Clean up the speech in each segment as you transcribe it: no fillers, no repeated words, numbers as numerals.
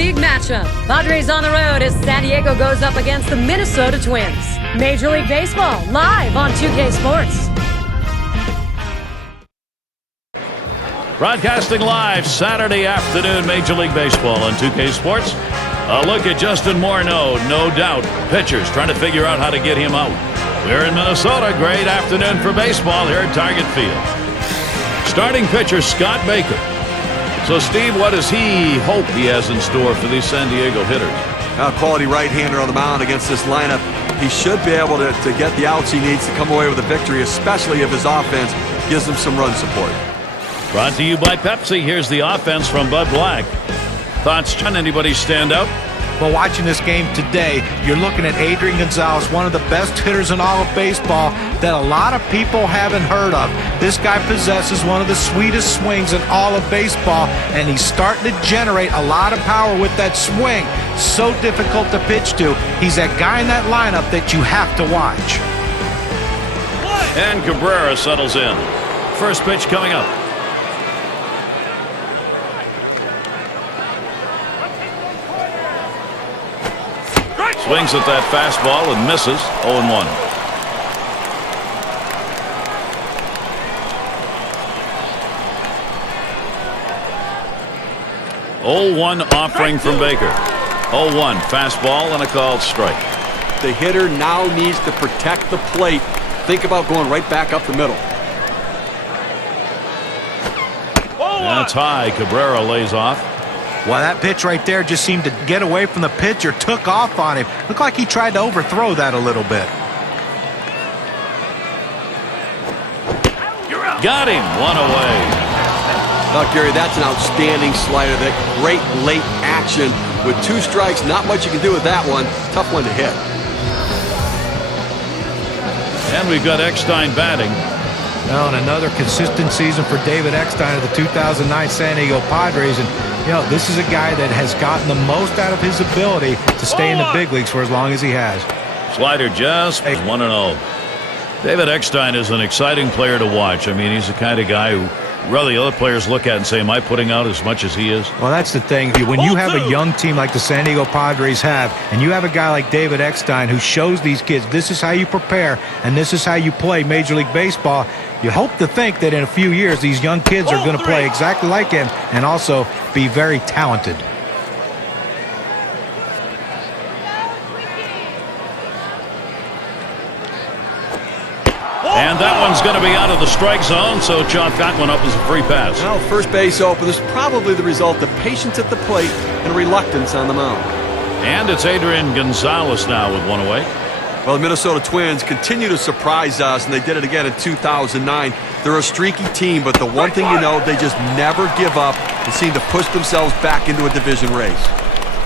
League matchup. Padres on the road as San Diego goes up against the Minnesota Twins. Major League Baseball, live on 2K Sports. Broadcasting live Saturday afternoon, Major League Baseball on 2K Sports. A look at Justin Morneau, no doubt. Pitchers trying to figure out how to get him out. We're in Minnesota. Great afternoon for baseball here at Target Field. Starting pitcher Scott Baker. So, Steve, what does he hope he has in store for these San Diego hitters? A quality right-hander on the mound against this lineup. He should be able to get the outs he needs to come away with a victory, especially if his offense gives him some run support. Brought to you by Pepsi. Here's the offense from Bud Black. Thoughts, John? Anybody stand out? Well, watching this game today, you're looking at Adrian Gonzalez, one of the best hitters in all of baseball that a lot of people haven't heard of. This guy possesses one of the sweetest swings in all of baseball, and he's starting to generate a lot of power with that swing. So difficult to pitch to. He's that guy in that lineup that you have to watch. And Cabrera settles in. First pitch coming up. Swings at that fastball and misses. 0-1. Offering from Baker. 0-1 fastball and a called strike. The hitter now needs to protect the plate. Think about going right back up the middle. That's high. Cabrera lays off. Well, that pitch right there just seemed to get away from the pitcher, took off on him. Looked like he tried to overthrow that a little bit. Got him. One away. Now, Gary, that's an outstanding slider. That great late action. With 2 strikes, not much you can do with that one. Tough one to hit. And we've got Eckstein batting. Well, and another consistent season for David Eckstein of the 2009 San Diego Padres. And, you know, this is a guy that has gotten the most out of his ability to stay in the big leagues for as long as he has. Slider just 1-0. David Eckstein is an exciting player to watch. I mean, he's the kind of guy who really other players look at and say, am I putting out as much as he is? Well, that's the thing. When you have a young team like the San Diego Padres have, and you have a guy like David Eckstein who shows these kids this is how you prepare and this is how you play Major League Baseball, you hope to think that in a few years these young kids are going to play exactly like him and also be very talented. And that one's going to be out of the strike zone, so Chalk that one up as a free pass. Well, first base open. This is probably the result of patience at the plate and reluctance on the mound. And it's Adrian Gonzalez now with one away. Well, the Minnesota Twins continue to surprise us, and they did it again in 2009. They're a streaky team, but the one thing you know, they just never give up and seem to push themselves back into a division race.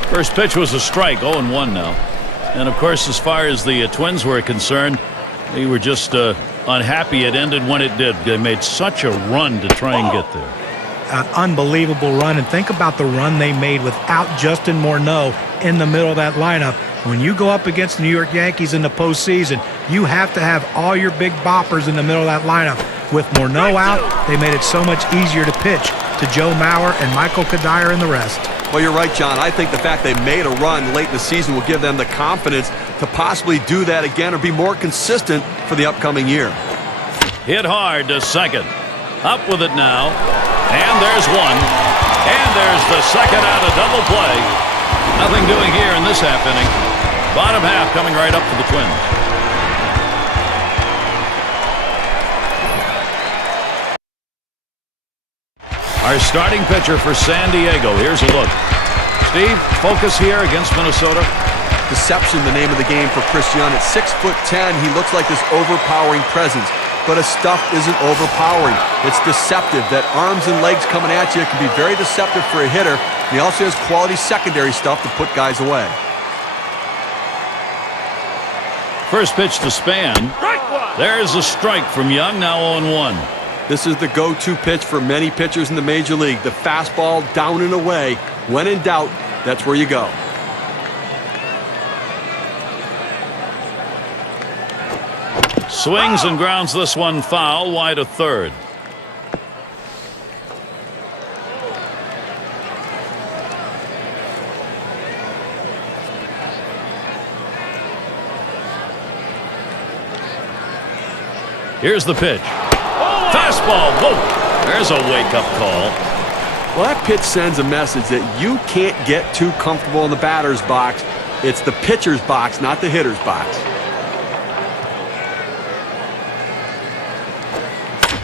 First pitch was a strike, 0-1 now. And, of course, as far as the Twins were concerned, they were just unhappy it ended when it did. They made such a run to try and get there. An unbelievable run, and think about the run they made without Justin Morneau in the middle of that lineup. When you go up against the New York Yankees in the postseason, you have to have all your big boppers in the middle of that lineup. With Morneau out, they made it so much easier to pitch to Joe Mauer and Michael Kadire and the rest. Well, you're right, John. I think the fact they made a run late in the season will give them the confidence to possibly do that again or be more consistent for the upcoming year. Hit hard to second. Up with it now. And there's one. And there's the second out of double play. Nothing doing here in this half inning. Bottom half coming right up for the Twins. Our starting pitcher for San Diego. Here's a look. Steve, focus here against Minnesota. Deception, the name of the game for Chris Young. At 6'10", he looks like this overpowering presence. But his stuff isn't overpowering. It's deceptive. That arms and legs coming at you can be very deceptive for a hitter. And he also has quality secondary stuff to put guys away. First pitch to Span. There's a strike from Young, now 0-1. This is the go-to pitch for many pitchers in the Major League. The fastball down and away. When in doubt, that's where you go. Swings and grounds this one foul, wide of third. Here's the pitch. Fastball. Whoa. There's a wake-up call. Well, that pitch sends a message that you can't get too comfortable in the batter's box. It's the pitcher's box, not the hitter's box.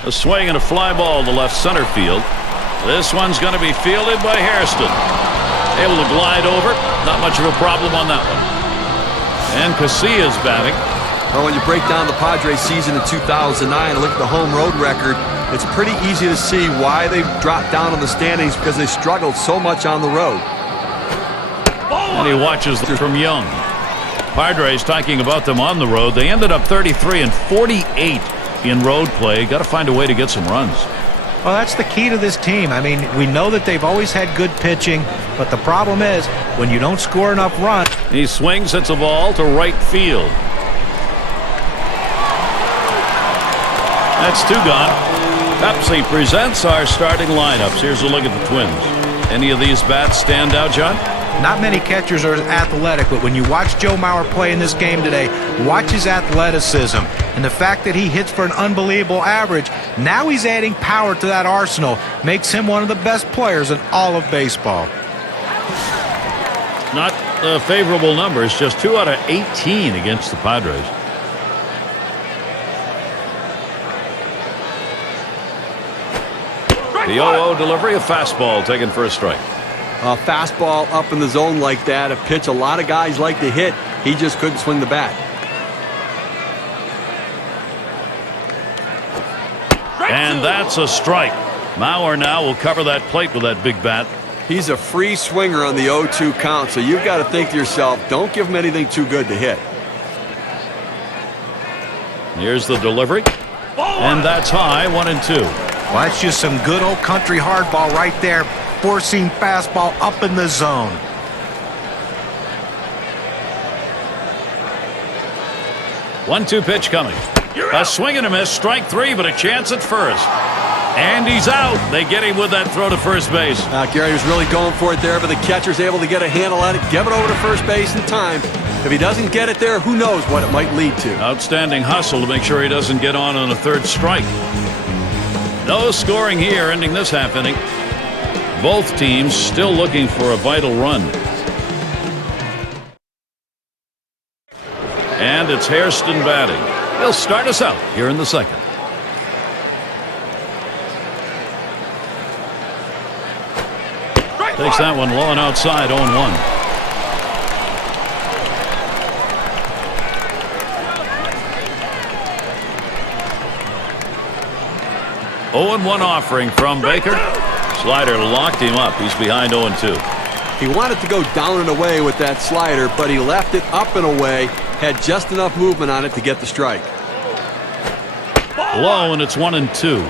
A swing and a fly ball to left center field. This one's going to be fielded by Hairston. Able to glide over. Not much of a problem on that one. And Casillas batting. Well, when you break down the Padres season in 2009 and look at the home road record, it's pretty easy to see why they've dropped down in the standings, because they struggled so much on the road. And he watches from Young. Padres talking about them on the road. They ended up 33 and 48 in road play. Got to find a way to get some runs. Well, that's the key to this team. I mean, we know that they've always had good pitching, but the problem is when you don't score enough runs. He swings, hits a ball to right field. That's two gone. Pepsi presents our starting lineups. Here's a look at the Twins. Any of these bats stand out, John? Not many catchers are athletic, but when you watch Joe Mauer play in this game today, watch his athleticism and the fact that he hits for an unbelievable average. Now he's adding power to that arsenal. Makes him one of the best players in all of baseball. Not favorable numbers, just 2 out of 18 against the Padres. The 0-0 delivery, a fastball taken for a strike. A fastball up in the zone like that, a pitch a lot of guys like to hit. He just couldn't swing the bat. And that's a strike. Mauer now will cover that plate with that big bat. He's a free swinger on the 0-2 count, so you've got to think to yourself, don't give him anything too good to hit. Here's the delivery. And that's high, 1-2. Well, that's just some good old country hardball right there. Four-seam fastball up in the zone. One-two pitch coming. A swing and a miss, strike 3, but a chance at first. And he's out. They get him with that throw to first base. Gary was really going for it there, but the catcher's able to get a handle on it, give it over to first base in time. If he doesn't get it there, who knows what it might lead to. Outstanding hustle to make sure he doesn't get on a third strike. No scoring here, ending this half inning. Both teams still looking for a vital run. And it's Hairston batting. He'll start us out here in the second. Takes that one low and outside, 0-1. (0-1) offering from Baker. Slider locked him up. He's behind 0-2. He wanted to go down and away with that slider, but he left it up and away. Had just enough movement on it to get the strike. Low, and it's 1-2.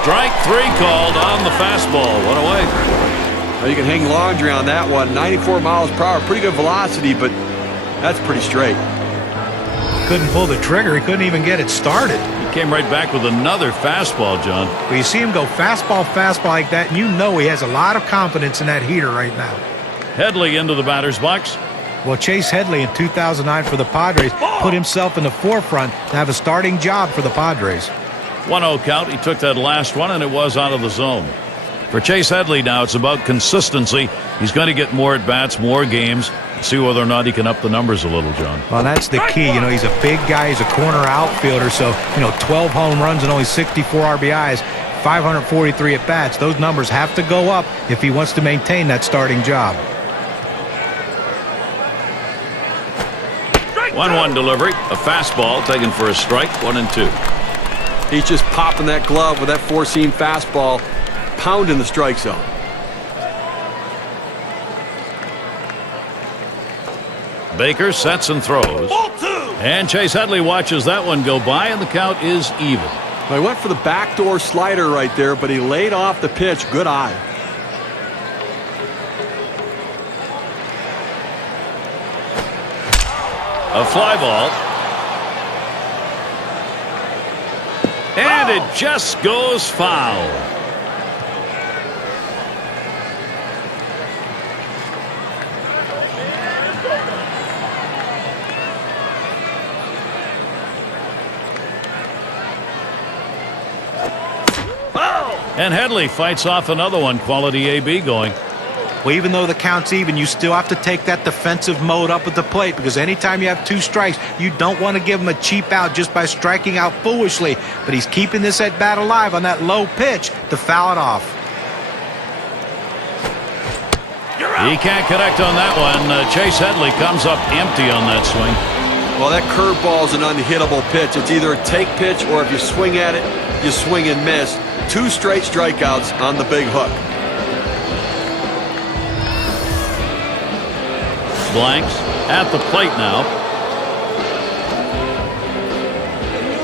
Strike 3 called on the fastball. One away. Well, you can hang laundry on that one. 94 miles per hour, pretty good velocity, but that's pretty straight. Couldn't pull the trigger. He couldn't even get it started. He came right back with another fastball, John. Well, you see him go fastball like that, and you know he has a lot of confidence in that heater right now. Headley into the batter's box. Well, Chase Headley in 2009 for the Padres put himself in the forefront to have a starting job for the Padres. 1-0 count. He took that last one, and it was out of the zone. For Chase Headley now, it's about consistency. He's going to get more at-bats, more games. See whether or not he can up the numbers a little, John. Well, that's the key. You know, he's a big guy. He's a corner outfielder. So, 12 home runs and only 64 RBIs, 543 at-bats. Those numbers have to go up if he wants to maintain that starting job. 1-1 delivery. A fastball taken for a strike. 1-2. He's just popping that glove with that four-seam fastball, pounding the strike zone. Baker sets and throws. And Chase Headley watches that one go by, and the count is even. Well, he went for the backdoor slider right there, but he laid off the pitch. Good eye. A fly ball. And it just goes foul. And Headley fights off another one. Quality AB going. Well, even though the count's even, you still have to take that defensive mode up at the plate, because anytime you have 2 strikes, you don't want to give him a cheap out just by striking out foolishly. But he's keeping this at bat alive on that low pitch to foul it off. He can't connect on that one. Chase Headley comes up empty on that swing. Well, that curveball is an unhittable pitch. It's either a take pitch, or if you swing at it, you swing and miss. 2 straight strikeouts on the big hook. Blanks at the plate now.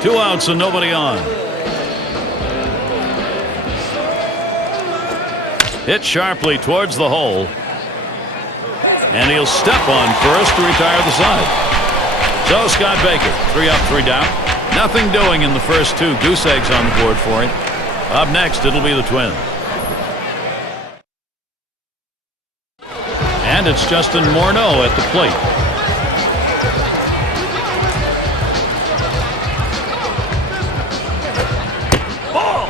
2 outs and nobody on. Hit sharply towards the hole. And he'll step on first to retire the side. So Scott Baker, 3 up, 3 down. Nothing doing in the first 2. Goose eggs on the board for him. Up next, it'll be the Twins. And it's Justin Morneau at the plate.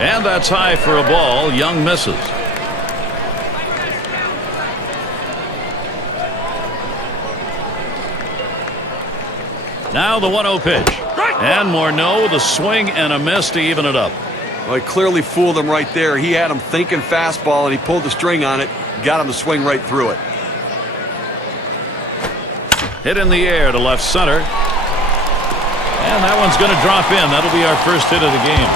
And that's high for a ball. Young misses. Now the 1-0 pitch. And Morneau with a swing and a miss to even it up. Well, he clearly fooled him right there. He had him thinking fastball, and he pulled the string on it, got him to swing right through it. Hit in the air to left center. And that one's going to drop in. That'll be our first hit of the game.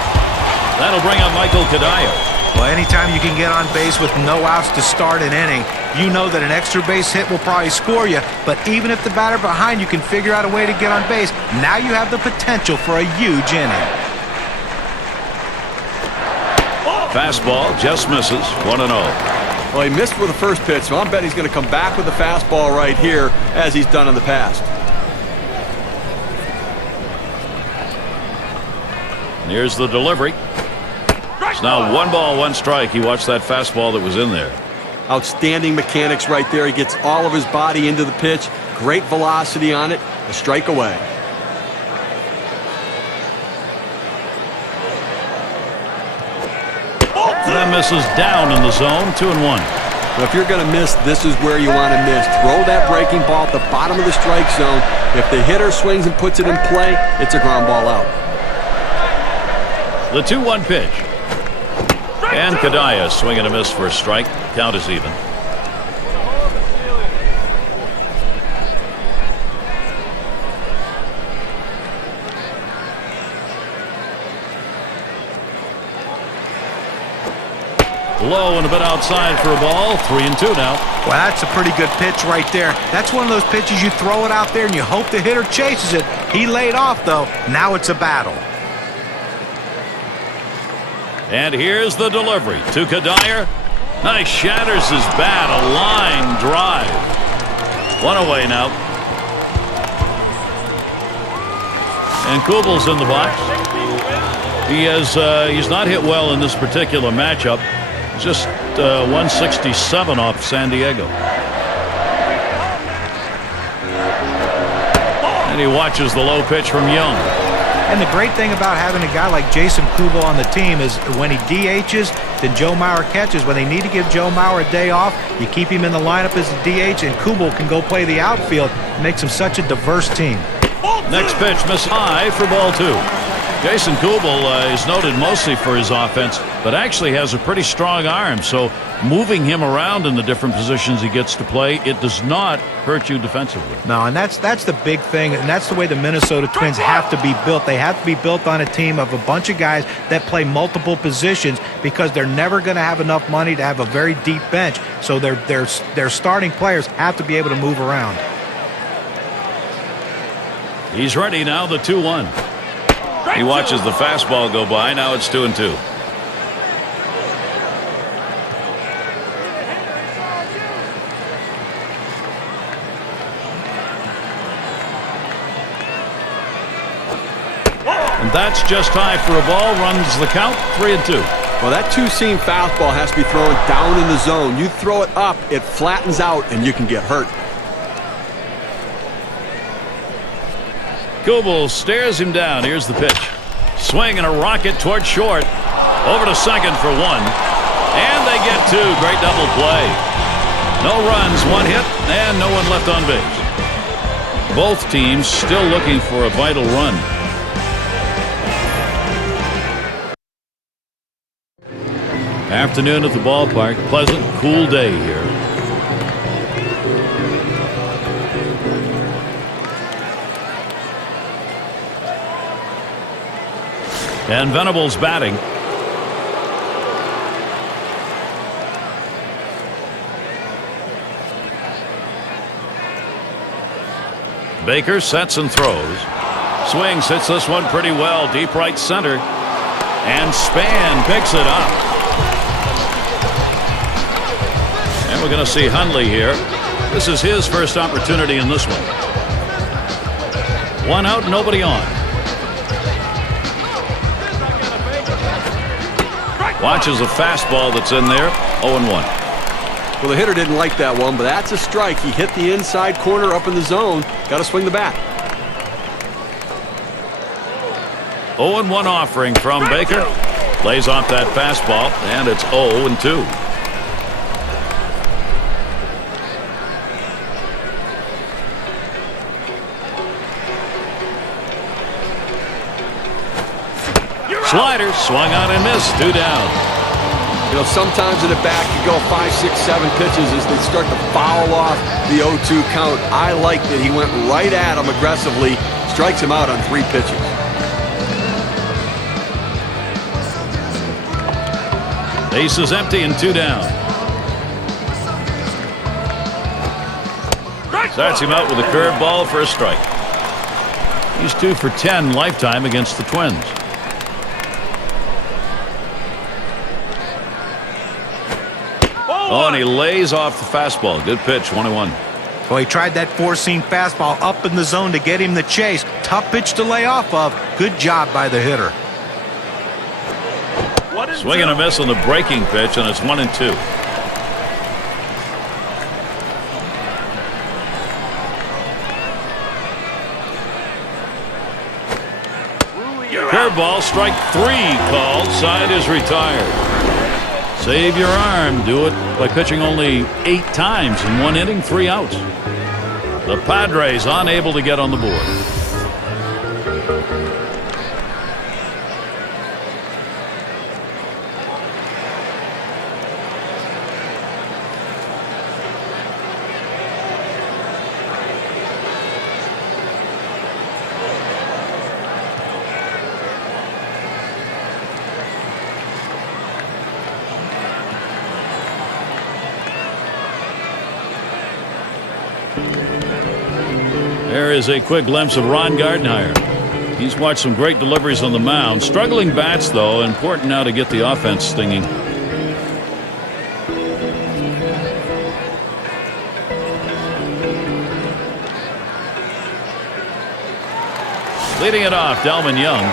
That'll bring up Michael Kadaya. Well, anytime you can get on base with no outs to start an inning, you know that an extra base hit will probably score you. But even if the batter behind you can figure out a way to get on base, now you have the potential for a huge inning. Fastball just misses. 1-0. Well, he missed with the first pitch, so I'm betting he's going to come back with the fastball right here, as he's done in the past. Here's the delivery. It's now 1 ball, 1 strike. He watched that fastball that was in there. Outstanding mechanics right there. He gets all of his body into the pitch. Great velocity on it. A strike away. And that misses down in the zone. 2-1. Well, if you're going to miss, this is where you want to miss. Throw that breaking ball at the bottom of the strike zone. If the hitter swings and puts it in play, it's a ground ball out. The 2-1 pitch. And Kadaya swing and a miss for a strike. Count is even. Low and a bit outside for a ball. 3-2 now. Well, that's a pretty good pitch right there. That's one of those pitches you throw it out there and you hope the hitter chases it. He laid off, though. Now it's a battle. And here's the delivery to Kadaya. Nice, shatters his bat. A line drive. 1 away now. And Kubal's in the box. He's not hit well in this particular matchup. Just 167 off San Diego. And he watches the low pitch from Young. And the great thing about having a guy like Jason Kubel on the team is when he DHs, then Joe Mauer catches. When they need to give Joe Mauer a day off, you keep him in the lineup as a DH, and Kubel can go play the outfield. It makes him such a diverse team. Next pitch, miss high for ball 2. Jason Kubel is noted mostly for his offense, but actually has a pretty strong arm. So moving him around in the different positions he gets to play, it does not hurt you defensively. No, and that's the big thing, and that's the way the Minnesota Twins have to be built. They have to be built on a team of a bunch of guys that play multiple positions, because they're never going to have enough money to have a very deep bench. So their starting players have to be able to move around. He's ready now, the 2-1. He watches the fastball go by. Now it's 2-2. And that's just high for a ball. Runs the count. 3-2. Well, that 2-seam fastball has to be thrown down in the zone. You throw it up, it flattens out, and you can get hurt. Kubel stares him down. Here's the pitch. Swing and a rocket toward short. Over to second for one. And they get two. Great double play. No runs, one hit, and no one left on base. Both teams still looking for a vital run. Afternoon at the ballpark. Pleasant, cool day here. And Venables batting. Baker sets and throws. Swings, hits this one pretty well. Deep right center. And Span picks it up. And we're going to see Hundley here. This is his first opportunity in this one. One out, nobody on. Watches a fastball that's in there. 0-1. Well, the hitter didn't like that one, but that's a strike. He hit the inside corner up in the zone. Got to swing the bat. 0-1 offering from Baker. Lays off that fastball, and it's 0-2. Slider swung on and missed. 2 down. You know, sometimes in the back you go 5, 6, 7 pitches as they start to foul off the 0-2 count. I like that he went right at him aggressively, strikes him out on 3 pitches. Base is empty and 2 down. Starts him out with a curveball for a strike. He's 2 for 10 lifetime against the Twins. Oh, and he lays off the fastball. Good pitch, 1-1. Well, he tried that four-seam fastball up in the zone to get him the chase. Tough pitch to lay off of. Good job by the hitter. Swing and a miss on the breaking pitch, and it's 1-2. Curveball, strike 3 called. Side is retired. Save your arm. Do it by pitching only 8 times in 1 inning, 3 outs. The Padres unable to get on the board. There is a quick glimpse of Ron Gardenhire. He's watched some great deliveries on the mound. Struggling bats, though. Important now to get the offense stinging. Leading it off, Delmon Young.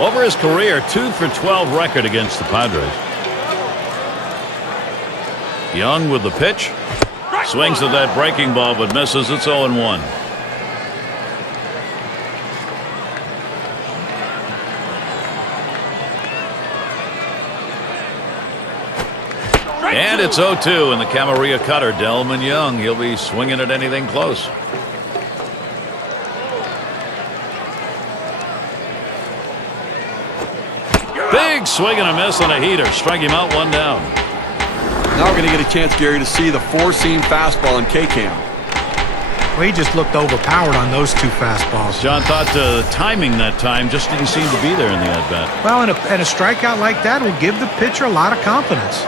Over his career, 2 for 12 record against the Padres. Young with the pitch. Swings at that breaking ball but misses. It's 0-1. And it's 0-2 in the Camarilla cutter. Delmon Young, he'll be swinging at anything close. Big swing and a miss on a heater. Strike him out, 1 down. Now we're going to get a chance, Gary, to see the four-seam fastball in K-Cam. Well, he just looked overpowered on those 2 fastballs. John thought the timing that time just didn't seem to be there in the at-bat. Well, and a strikeout like that will give the pitcher a lot of confidence.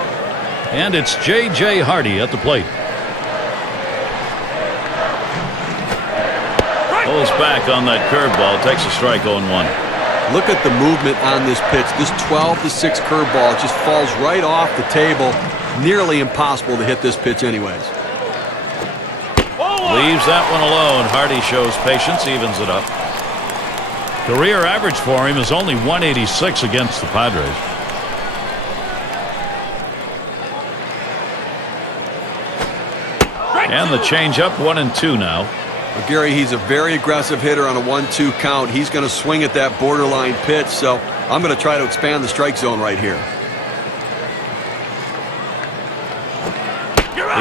And it's J.J. Hardy at the plate. Pulls back on that curveball, takes a strike, 0-1. Look at the movement on this pitch. This 12-6 curveball just falls right off the table. Nearly impossible to hit this pitch anyways. Leaves that one alone. Hardy shows patience, evens it up. Career average for him is only 186 against the Padres. And the changeup, 1-2 now. Well, Gary, he's a very aggressive hitter on a 1-2 count. He's going to swing at that borderline pitch, so I'm going to try to expand the strike zone right here.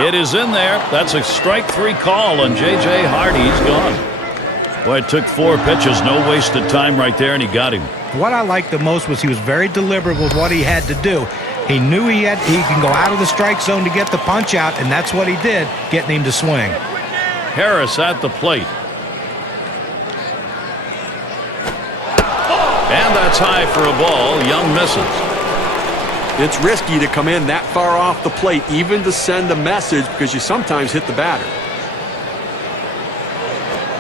It is in there. That's a strike 3 call on J.J. Hardy. He's gone. Boy, it took 4 pitches. No wasted time right there, and he got him. What I liked the most was he was very deliberate with what he had to do. He knew he can go out of the strike zone to get the punch out, and that's what he did, getting him to swing. Harris at the plate. And that's high for a ball. Young misses. It's risky to come in that far off the plate, even to send a message, because you sometimes hit the batter.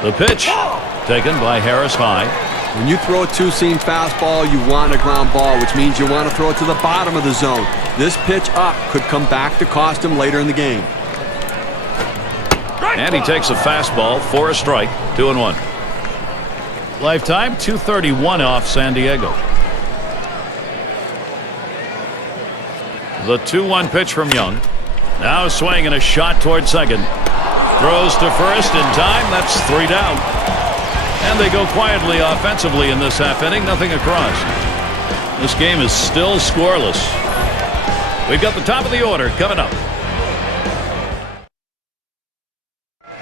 The pitch taken by Harris high. When you throw a two-seam fastball, you want a ground ball, which means you want to throw it to the bottom of the zone. This pitch up could come back to cost him later in the game. And he takes a fastball for a strike. 2-1. Lifetime 231 off San Diego. The 2-1 pitch from Young. Now a swing and a shot toward second. Throws to first in time. That's 3 down. And they go quietly offensively in this half inning. Nothing across. This game is still scoreless. We've got the top of the order coming up.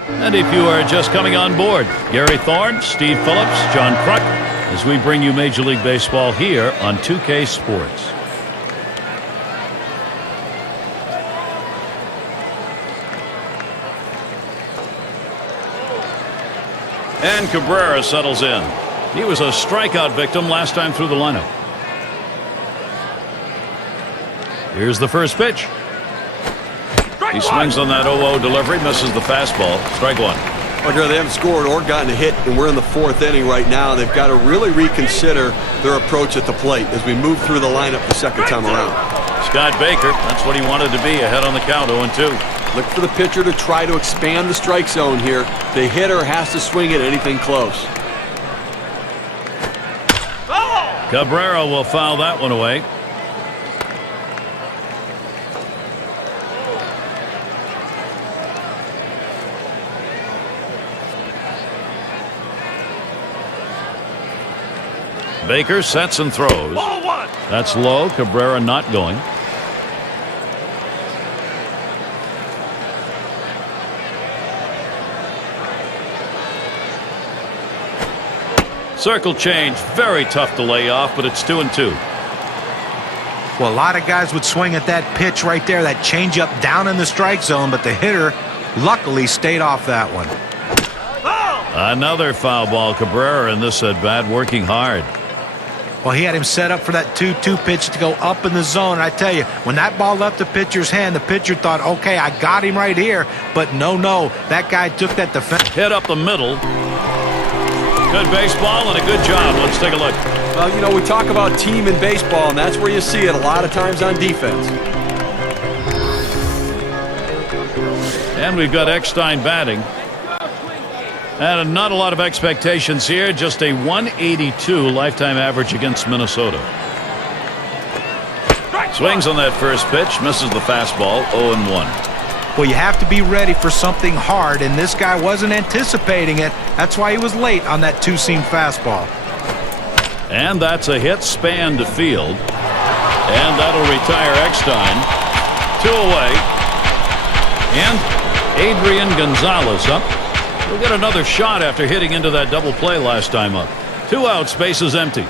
And if you are just coming on board, Gary Thorne, Steve Phillips, John Kruk, as we bring you Major League Baseball here on 2K Sports. And Cabrera settles in. He was a strikeout victim last time through the lineup. Here's the first pitch. He swings on that 0-0 delivery, misses the fastball. Strike 1. Roger, they haven't scored or gotten a hit, and we're in the 4th inning right now. They've got to really reconsider their approach at the plate as we move through the lineup the second time around. Scott Baker, that's what he wanted to be, ahead on the count, 0-2. Look for the pitcher to try to expand the strike zone here. The hitter has to swing at anything close. Cabrera will foul that one away. Baker sets and throws. That's low. Cabrera not going. Circle change. Very tough to lay off, but it's 2-2. Well, a lot of guys would swing at that pitch right there, that changeup down in the strike zone, but the hitter luckily stayed off that one. Another foul ball. Cabrera in this at bat, working hard. Well, he had him set up for that 2-2 pitch to go up in the zone. And I tell you, when that ball left the pitcher's hand, the pitcher thought, okay, I got him right here. But no, that guy took that defense. Hit up the middle. Good baseball and a good job. Let's take a look. Well, you know, we talk about team in baseball, and that's where you see it a lot of times on defense. And we've got Eckstein batting. And not a lot of expectations here. Just a 182 lifetime average against Minnesota. Swings on that first pitch. Misses the fastball. 0-1. Well, you have to be ready for something hard, and this guy wasn't anticipating it. That's why he was late on that two-seam fastball. And that's a hit, span to field. And that'll retire Eckstein. 2 away. And Adrian Gonzalez up. We'll get another shot after hitting into that double play last time up. 2 outs, base is empty.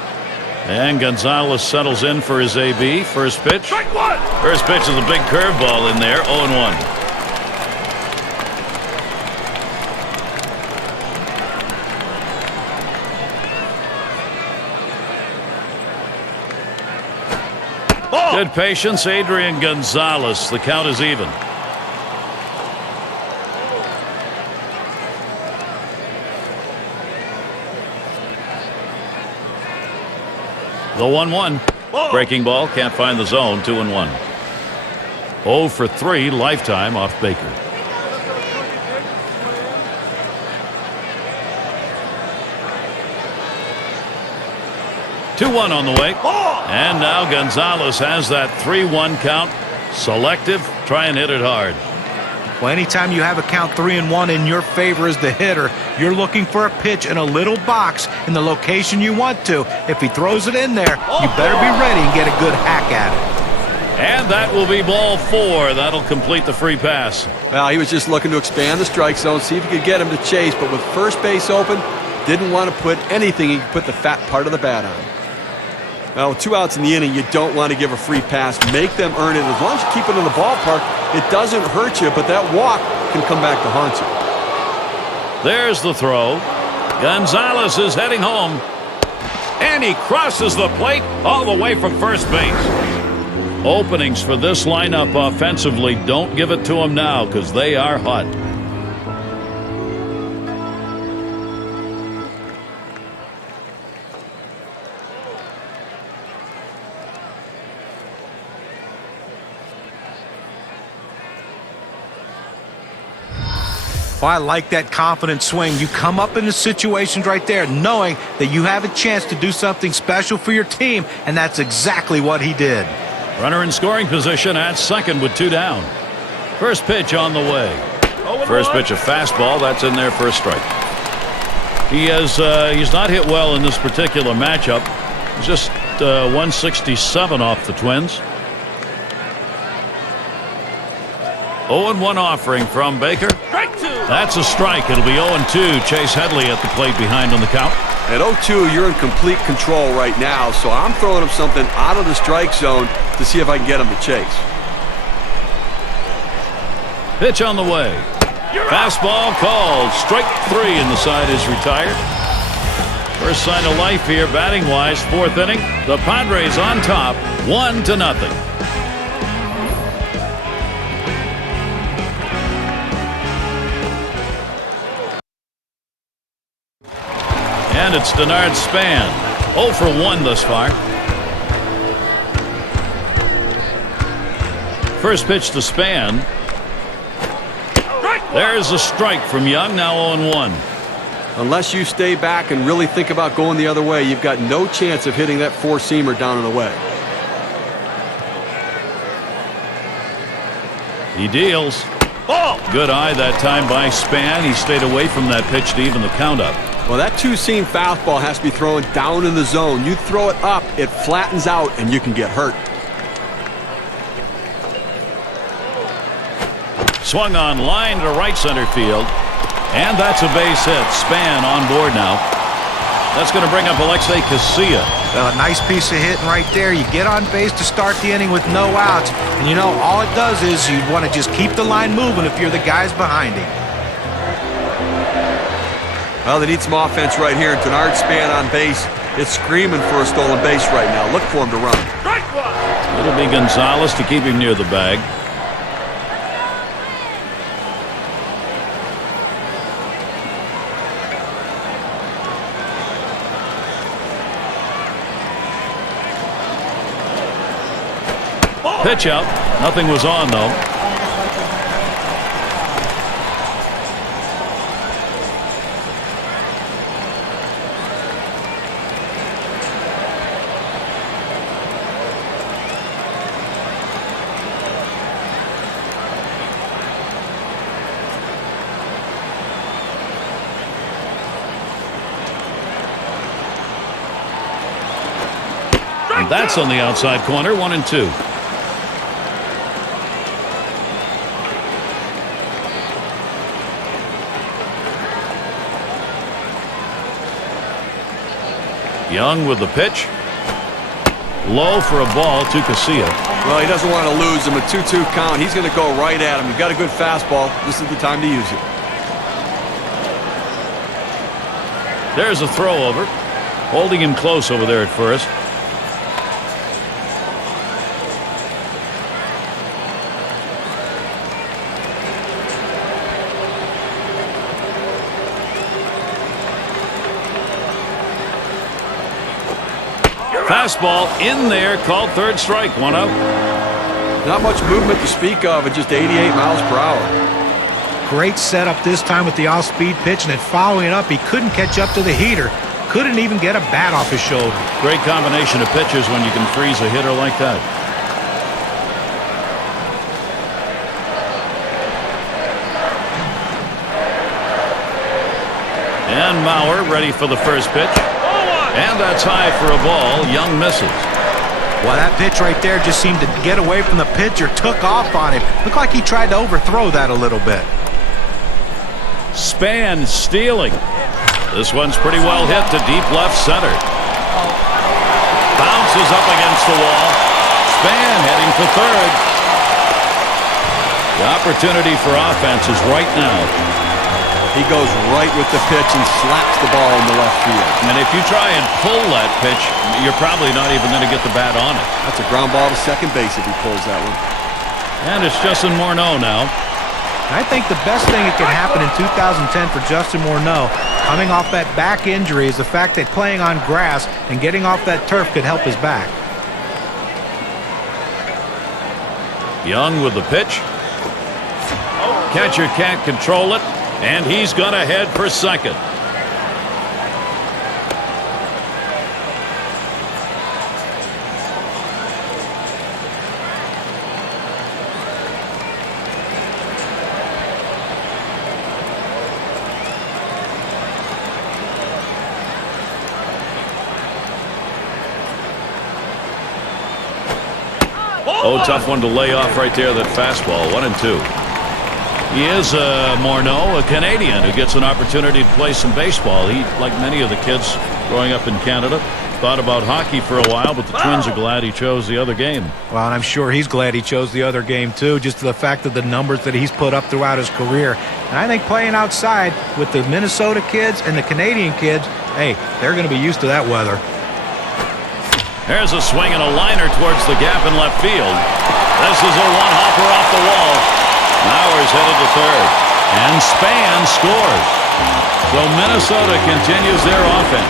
And Gonzalez settles in for his AB. First pitch. First pitch is a big curveball in there. 0-1. Good patience, Adrian Gonzalez. The count is even. The 1-1. Breaking ball, can't find the zone. 2-1. 0 for 3 lifetime off Baker. Two-1 on the way. And now Gonzalez has that 3-1 count. Selective. Try and hit it hard. Well, anytime you have a count 3-1 in your favor as the hitter, you're looking for a pitch in a little box in the location you want to. If he throws it in there, you better be ready and get a good hack at it. And that will be ball 4. That'll complete the free pass. Well, he was just looking to expand the strike zone, see if he could get him to chase, but with first base open, didn't want to put anything he could put the fat part of the bat on. Well, with 2 outs in the inning, you don't want to give a free pass. Make them earn it. As long as you keep it in the ballpark, it doesn't hurt you, but that walk can come back to haunt you. There's the throw. Gonzalez is heading home. And he crosses the plate all the way from first base. Openings for this lineup offensively, don't give it to them now because they are hot. Well, I like that confident swing. You come up in the situations right there knowing that you have a chance to do something special for your team, and that's exactly what he did. Runner in scoring position at second with 2 down. First pitch on the way. First pitch a fastball. That's in there for a strike. He's not hit well in this particular matchup. He's just 167 off the Twins. 0-1 offering from Baker. That's a strike. It'll be 0-2. Chase Headley at the plate behind on the count. At 0-2, you're in complete control right now, so I'm throwing him something out of the strike zone to see if I can get him to chase. Pitch on the way. Fastball called. Strike 3, and the side is retired. First sign of life here, batting-wise, 4th inning. The Padres on top, 1-0. And it's Denard Span. 0 for 1 thus far. First pitch to Span. There's a strike from Young, now 0-1. Unless you stay back and really think about going the other way, you've got no chance of hitting that 4-seamer down and away. He deals. Good eye that time by Span. He stayed away from that pitch to even the count up. Well, that 2-seam fastball has to be thrown down in the zone. You throw it up, it flattens out, and you can get hurt. Swung on line to right center field. And that's a base hit. Span on board now. That's going to bring up Alexei Casilla. Well, a nice piece of hitting right there. You get on base to start the inning with no outs. And, you know, all it does is you want to just keep the line moving if you're the guys behind him. Well, they need some offense right here. Denard Span on base. It's screaming for a stolen base right now. Look for him to run. It'll be Gonzalez to keep him near the bag. Pitch out. Nothing was on, though. And that's on the outside corner, 1-2. Young with the pitch. Low for a ball to Casilla. Well, he doesn't want to lose him. A 2-2 count. He's going to go right at him. He's got a good fastball. This is the time to use it. There's a throw over. Holding him close over there at first. Fastball in there, called third strike, 1 out. Not much movement to speak of at just 88 miles per hour. Great setup this time with the off-speed pitch, and then following it up, he couldn't catch up to the heater. Couldn't even get a bat off his shoulder. Great combination of pitches when you can freeze a hitter like that. Ben Maurer ready for the first pitch. And that's high for a ball. Young misses. Well, that pitch right there just seemed to get away from the pitcher, took off on him. Looked like he tried to overthrow that a little bit. Span stealing. This one's pretty well hit to deep left center. Bounces up against the wall. Span heading for third. The opportunity for offense is right now. He goes right with the pitch and slaps the ball in the left field. And if you try and pull that pitch, you're probably not even going to get the bat on it. That's a ground ball to second base if he pulls that one. And it's Justin Morneau now. I think the best thing that can happen in 2010 for Justin Morneau, coming off that back injury, is the fact that playing on grass and getting off that turf could help his back. Young with the pitch. Catcher can't control it, and he's going to head for second. Oh, tough one to lay off right there, that fastball. 1-2. He is Morneau, a Canadian who gets an opportunity to play some baseball. He, like many of the kids growing up in Canada, thought about hockey for a while, but the Twins are glad he chose the other game. Well, and I'm sure he's glad he chose the other game, too, just the fact of the numbers that he's put up throughout his career. And I think playing outside with the Minnesota kids and the Canadian kids, hey, they're going to be used to that weather. There's a swing and a liner towards the gap in left field. This is a one-hopper off the wall. Mauer's headed to third. And Span scores. So Minnesota continues their offense.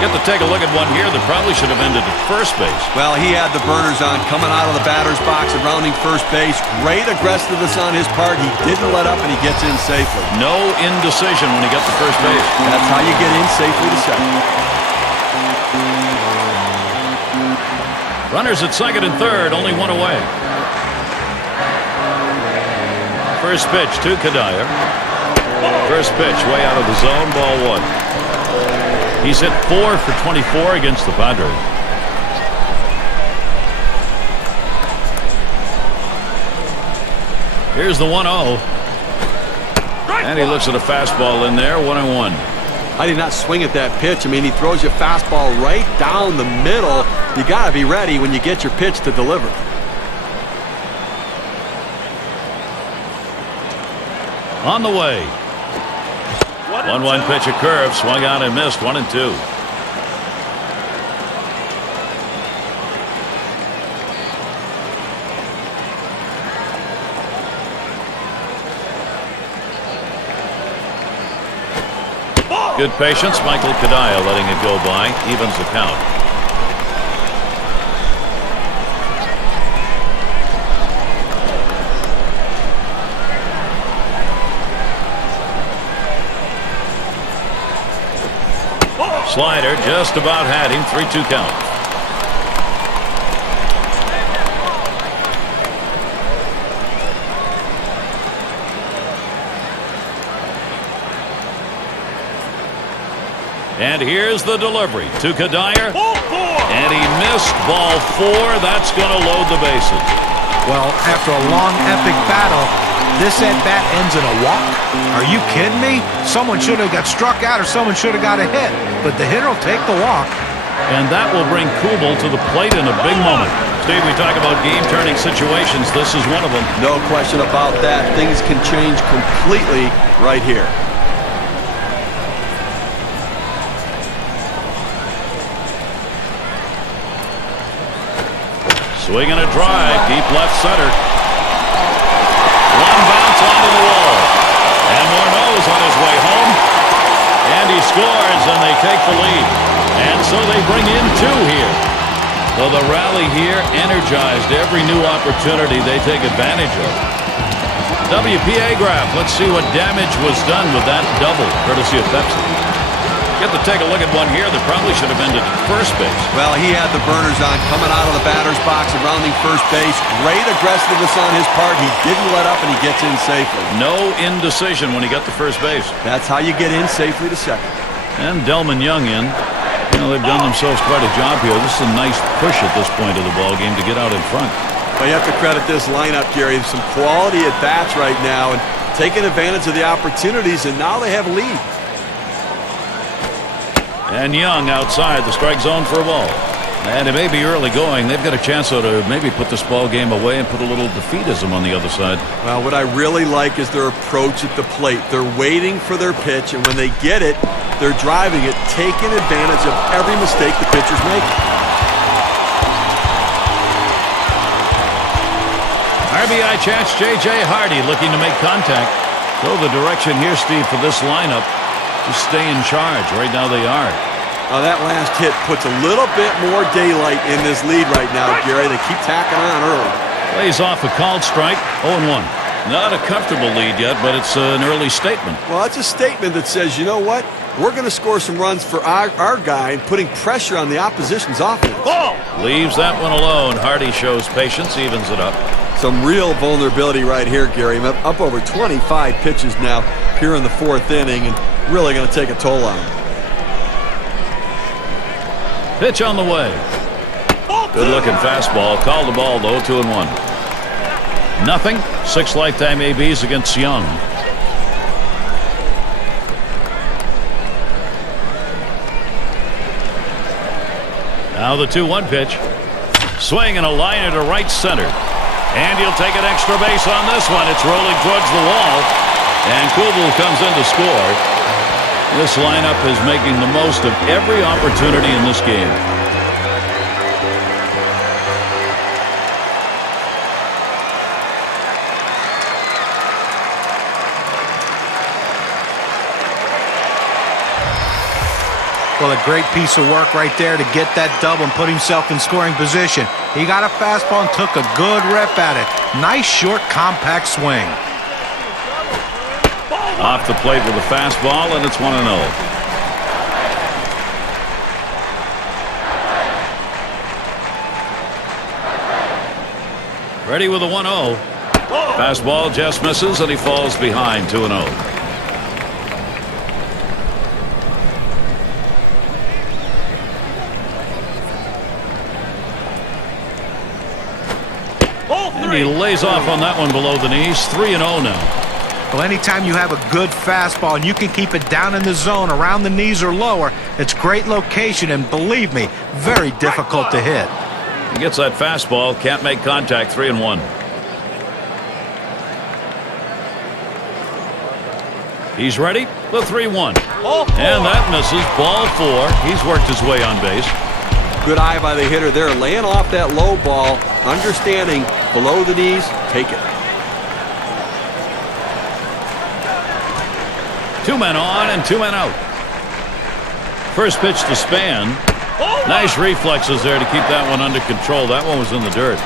You have to take a look at one here that probably should have ended at first base. Well, he had the burners on coming out of the batter's box and rounding first base. Great aggressiveness on his part. He didn't let up, and he gets in safely. No indecision when he got to first base. That's how you get in safely to second. Runners at second and third, only one away. First pitch to Kadire. First pitch way out of the zone, ball one. He's hit 4 for 24 against the Padres. Here's the 1-0. And he looks at a fastball in there, 1-1. I did not swing at that pitch. I mean, he throws you a fastball right down the middle. You got to be ready when you get your pitch to deliver. On the way. 1-1 pitch, a curve, swung out and missed. 1-2. Good patience. Michael Kadire letting it go by. Evens the count. Slider just about had him. 3-2 count. And here's the delivery to Kadire. And he missed ball 4. That's going to load the bases. Well, after a long, epic battle, this at-bat ends in a walk. Are you kidding me? Someone should have got struck out or someone should have got a hit. But the hitter will take the walk. And that will bring Kubel to the plate in a big moment. Steve, we talk about game-turning situations. This is one of them. No question about that. Things can change completely right here. Swing and a drive, deep left center. One bounce onto the wall. And Morneau's on his way home. And he scores, and they take the lead. And so they bring in 2 here. So the rally here energized every new opportunity they take advantage of. WPA graph. Let's see what damage was done with that double, courtesy of Pepsi. Get to take a look at one here that probably should have ended at first base. Well, he had the burners on coming out of the batter's box and rounding first base. Great aggressiveness on his part. He didn't let up, and he gets in safely. No indecision when he got to first base. That's how you get in safely to second. And Delmon Young in. You know, they've done themselves quite a job here. This is a nice push at this point of the ball game to get out in front. Well, you have to credit this lineup, Gary. Some quality at bats right now and taking advantage of the opportunities, and now they have a lead. And Young outside the strike zone for a ball. And it may be early going. They've got a chance though to maybe put this ball game away and put a little defeatism on the other side. Well, what I really like is their approach at the plate. They're waiting for their pitch, and when they get it, they're driving it, taking advantage of every mistake the pitcher's making. RBI chance, J.J. Hardy looking to make contact. So the direction here, Steve, for this lineup to stay in charge. Right now they are. That last hit puts a little bit more daylight in this lead right now, Gary. They keep tacking on early. Plays off a called strike, 0-1. Not a comfortable lead yet, but it's an early statement. Well, it's a statement that says, you know what? We're going to score some runs for our guy and putting pressure on the opposition's offense. Leaves that one alone. Hardy shows patience, evens it up. Some real vulnerability right here, Gary. Up over 25 pitches now here in the fourth inning, and really going to take a toll on him. Pitch on the way. Good-looking fastball. Called the ball, though, 2-1. Nothing. 6 lifetime ABs against Young. Now the 2-1 pitch. Swing and a liner to right center. And he'll take an extra base on this one. It's rolling towards the wall. And Kubel comes in to score. This lineup is making the most of every opportunity in this game. Well, a great piece of work right there to get that double and put himself in scoring position. He got a fastball and took a good rip at it. Nice, short, compact swing. Off the plate with a fastball, and it's 1-0. Ready with a 1-0. Fastball just misses, and he falls behind 2-0. And he lays off on that one below the knees. 3-0 now. Well, anytime you have a good fastball and you can keep it down in the zone around the knees or lower, it's great location and, believe me, very difficult to hit. He gets that fastball, can't make contact, 3-1. He's ready, the 3-1. And that misses, ball 4. He's worked his way on base. Good eye by the hitter there, laying off that low ball, understanding below the knees, take it. 2 men on and 2 men out. First pitch to Span. Nice reflexes there to keep that one under control. That one was in the dirt.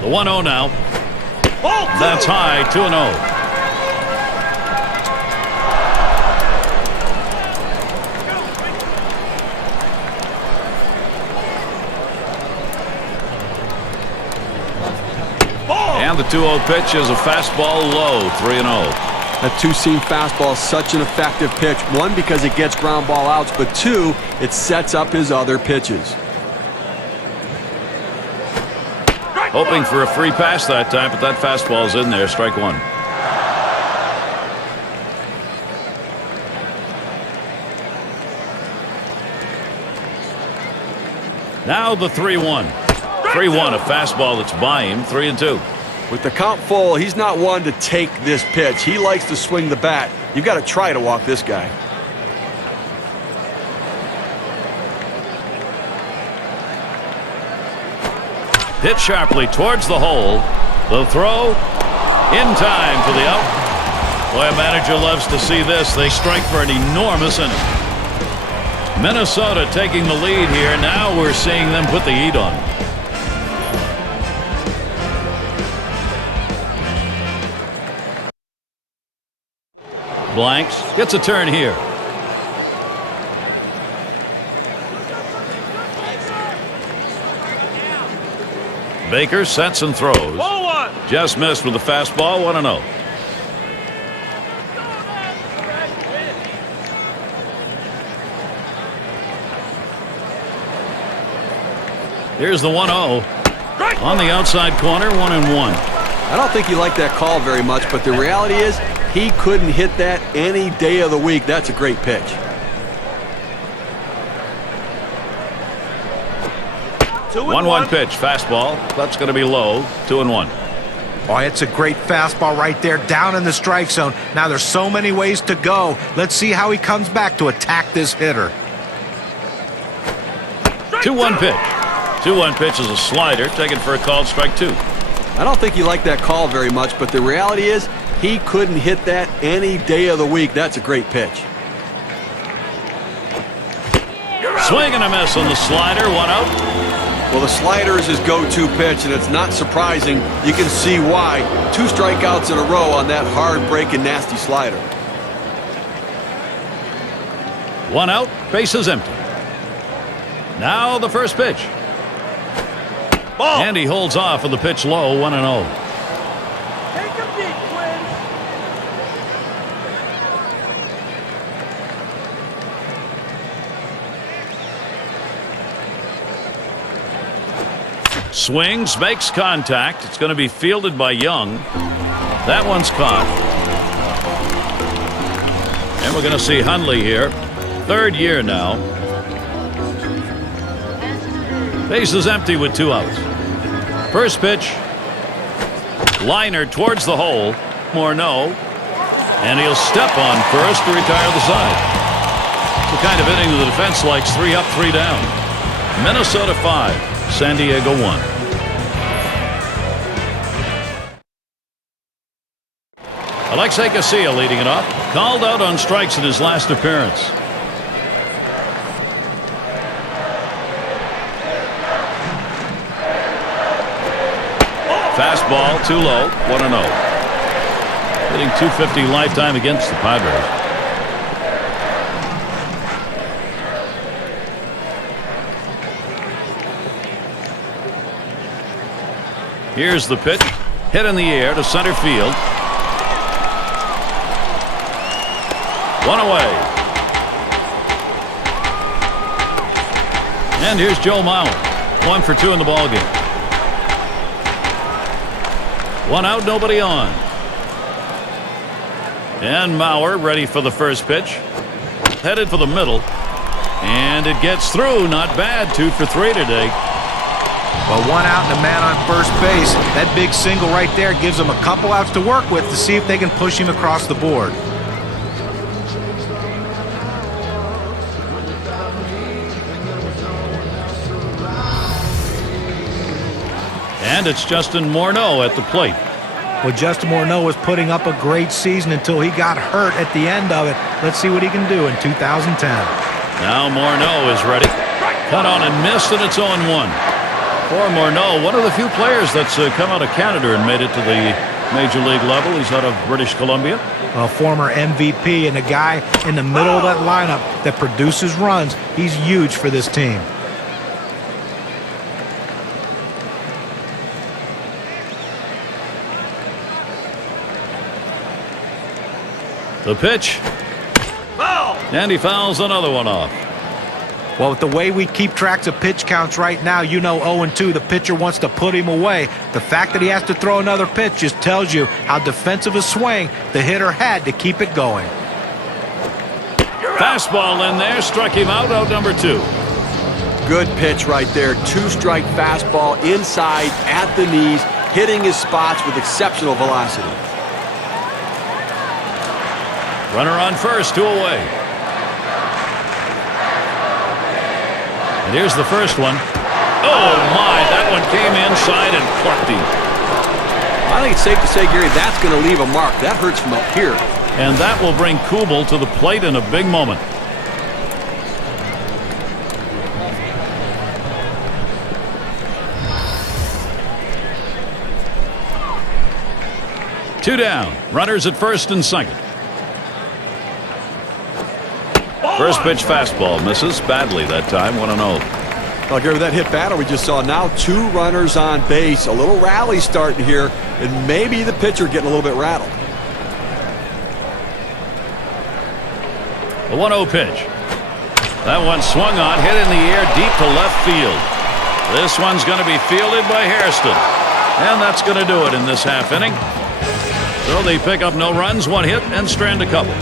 The 1-0 now. That's high, 2-0. And the 2-0 pitch is a fastball low, 3-0. That two-seam fastball is such an effective pitch. 1, because it gets ground ball outs, but 2, it sets up his other pitches. Hoping for a free pass that time, but that fastball's in there, strike 1. Now the 3-1. 3-1, a fastball that's by him, 3-2. With the count full, he's not one to take this pitch. He likes to swing the bat. You've got to try to walk this guy. Hit sharply towards the hole. The throw in time for the out. Boy, a manager loves to see this. They strike for an enormous inning. Minnesota taking the lead here. Now we're seeing them put the heat on. Blanks gets a turn here. Baker sets and throws. Just missed with the fastball, 1-0. Here's the 1-0. On the outside corner, 1-1. I don't think you like that call very much, but the reality is he couldn't hit that any day of the week. That's a great pitch. 1-1 pitch, fastball. That's going to be low, 2-1. Oh, it's a great fastball right there, down in the strike zone. Now there's so many ways to go. Let's see how he comes back to attack this hitter. 2-1 pitch. 2-1 pitch is a slider, taken for a called strike 2. I don't think you like that call very much, but the reality is he couldn't hit that any day of the week. That's a great pitch. Swing and a miss on the slider, 1 out. Well, the slider is his go-to pitch, and it's not surprising. You can see why. 2 strikeouts in a row on that hard-breaking, nasty slider. 1 out, bases empty. Now the first pitch. Ball. And he holds off with the pitch low, 1-0. Take a deep, Quinn. Swings, makes contact. It's going to be fielded by Young. That one's caught. And we're going to see Hundley here. 3rd year now. Bases empty with 2 outs. First pitch. Liner towards the hole. Morneau. And he'll step on first to retire the side. It's the kind of inning the defense likes. 3 up, 3 down. Minnesota 5, San Diego 1. Alexei Casilla leading it off. Called out on strikes in his last appearance. Fastball, too low, 1-0. Hitting .250 lifetime against the Padres. Here's the pitch. Hit in the air to center field. 1 away. And here's Joe Mauer. 1 for 2 in the ballgame. 1 out, nobody on. And Mauer ready for the first pitch. Headed for the middle. And it gets through. Not bad. 2 for 3 today. But 1 out and a man on first base. That big single right there gives them a couple outs to work with to see if they can push him across the board. And it's Justin Morneau at the plate. Well, Justin Morneau was putting up a great season until he got hurt at the end of it. Let's see what he can do in 2010. Now Morneau is ready. Cut on and missed, and it's 0-1. For Morneau, one of the few players that's come out of Canada and made it to the Major League level. He's out of British Columbia. A former MVP and a guy in the middle of that lineup that produces runs. He's huge for this team. The pitch. And he fouls another one off. Well, with the way we keep tracks of pitch counts right now, you know 0-2, the pitcher wants to put him away. The fact that he has to throw another pitch just tells you how defensive a swing the hitter had to keep it going. Fastball in there, struck him out number 2. Good pitch right there. 2-strike fastball inside at the knees, hitting his spots with exceptional velocity. Runner on first, 2 away. And here's the first one. Oh, my, that one came inside and plucked him. I think it's safe to say, Gary, that's going to leave a mark. That hurts from up here. And that will bring Kubel to the plate in a big moment. Two down. Runners at first and second. First pitch fastball misses badly that time. 1-0. Well, Gary, with that hit batter we just saw, now 2 runners on base. A little rally starting here, and maybe the pitcher getting a little bit rattled. The 1-0 pitch. That one swung on, hit in the air deep to left field. This one's going to be fielded by Hairston. And that's going to do it in this half inning. So they pick up no runs, 1 hit, and strand a couple.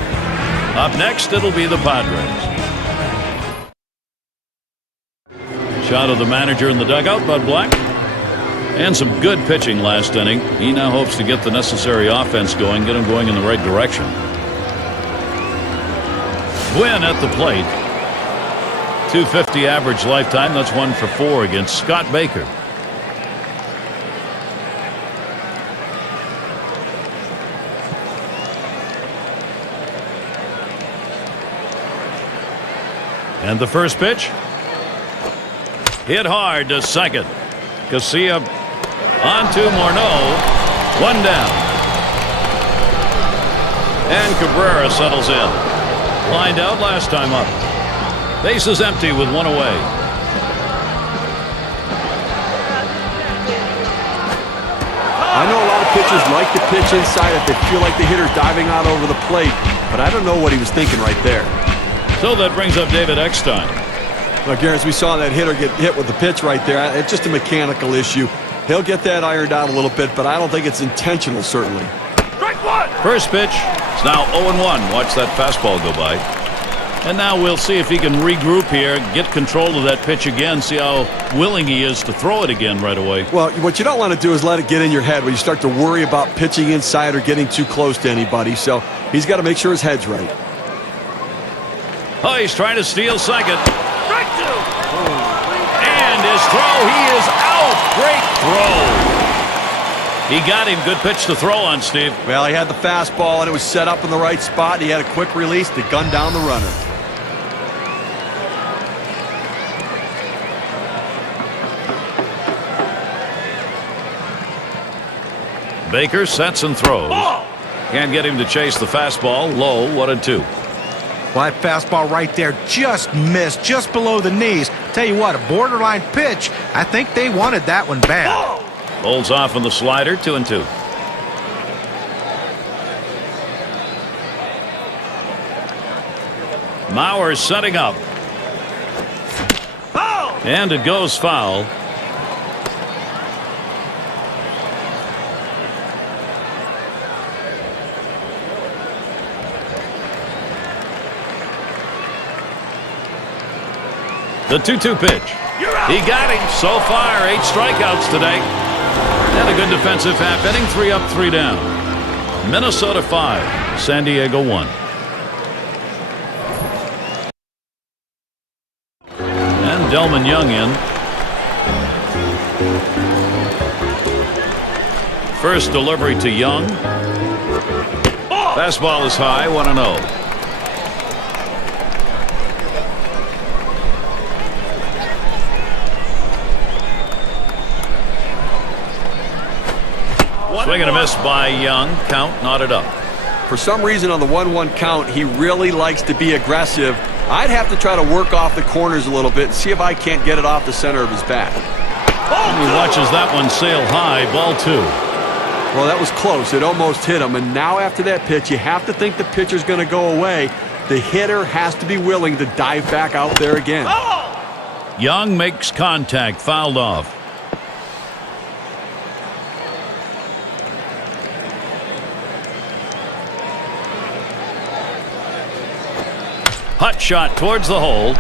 Up next, it'll be the Padres. Shot of the manager in the dugout, Bud Black. And some good pitching last inning. He now hopes to get the necessary offense going, get him going in the right direction. Gwynn at the plate. .250 average lifetime. That's 1 for 4 against Scott Baker. And the first pitch. Hit hard to second. Casilla on to Morneau. 1 down. And Cabrera settles in. Lined out last time up. Base is empty with 1 away. I know a lot of pitchers like to pitch inside if they feel like the hitter's diving out over the plate, but I don't know what he was thinking right there. So that brings up David Eckstein. Well, Gary, as we saw that hitter get hit with the pitch right there, it's just a mechanical issue. He'll get that ironed out a little bit, but I don't think it's intentional, certainly. Strike 1. First pitch. It's now 0-1. Watch that fastball go by. And now we'll see if he can regroup here, get control of that pitch again, see how willing he is to throw it again right away. Well, what you don't want to do is let it get in your head when you start to worry about pitching inside or getting too close to anybody. So he's got to make sure his head's right. Oh, he's trying to steal second. Strike 2. And his throw, he is out. Great throw. He got him. Good pitch to throw on, Steve. Well, he had the fastball, and it was set up in the right spot. He had a quick release to gun down the runner. Baker sets and throws. Can't get him to chase the fastball. Low, 1-2. Well, that fastball right there just missed, just below the knees. Tell you what, a borderline pitch. I think they wanted that one bad. Holds off on the slider, 2-2. Mauer setting up. And it goes foul. The 2-2 pitch. He got him. So far, 8 strikeouts today. And a good defensive half inning. 3 up, 3 down. Minnesota 5, San Diego 1. And Delman Young in. First delivery to Young. Fastball is high, 1-0. Swing and a miss by Young. Count knotted up. For some reason on the 1-1 count, he really likes to be aggressive. I'd have to try to work off the corners a little bit and see if I can't get it off the center of his bat. And he watches that one sail high. Ball 2. Well, that was close. It almost hit him. And now after that pitch, you have to think the pitcher's going to go away. The hitter has to be willing to dive back out there again. Young makes contact. Fouled off. Hot shot towards the hole.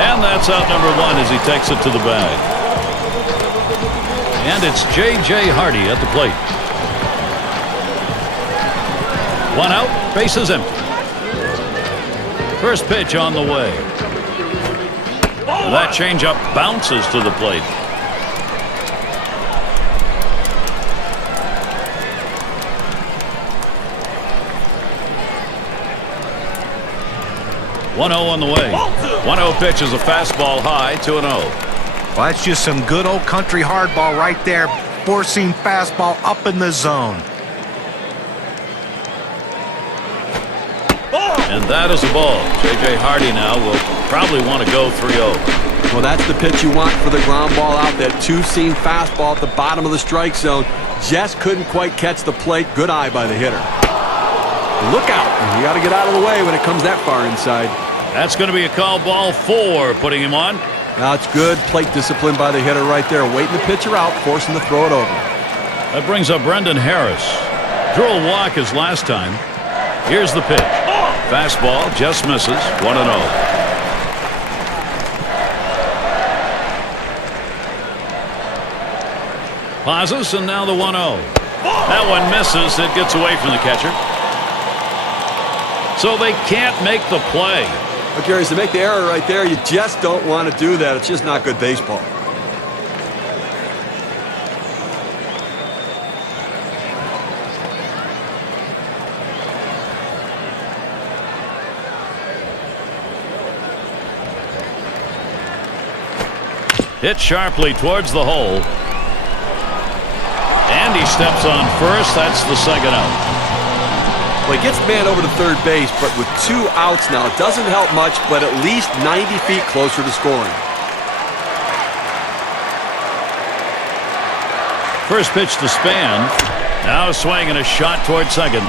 And that's out number 1 as he takes it to the bag. And it's J.J. Hardy at the plate. 1 out, bases empty. First pitch on the way. And that changeup bounces to the plate. One 1-0 on the way. 1-0 pitch is a fastball high, 2-0. Well, that's just some good old country hardball right there. Four-seam fastball up in the zone. And that is a ball. J.J. Hardy now will probably want to go 3-0. Well, that's the pitch you want for the ground ball out. That two-seam fastball at the bottom of the strike zone. Just couldn't quite catch the plate. Good eye by the hitter. Look out. You got to get out of the way when it comes that far inside. That's going to be a call, ball 4, putting him on. That's good plate discipline by the hitter right there. Waiting the pitcher out, forcing to throw it over. That brings up Brendan Harris. Drew a walk his last time. Here's the pitch. Fastball just misses. 1-0. Pauses, and now the 1-0. That one misses. It gets away from the catcher. So they can't make the play. But Gary, to make the error right there, you just don't want to do that. It's just not good baseball. Hit sharply towards the hole. And he steps on first. That's the second out. Well, he gets the man over to third base, but with 2 outs now, it doesn't help much, but at least 90 feet closer to scoring. First pitch to Span. Now a swing and a shot towards second.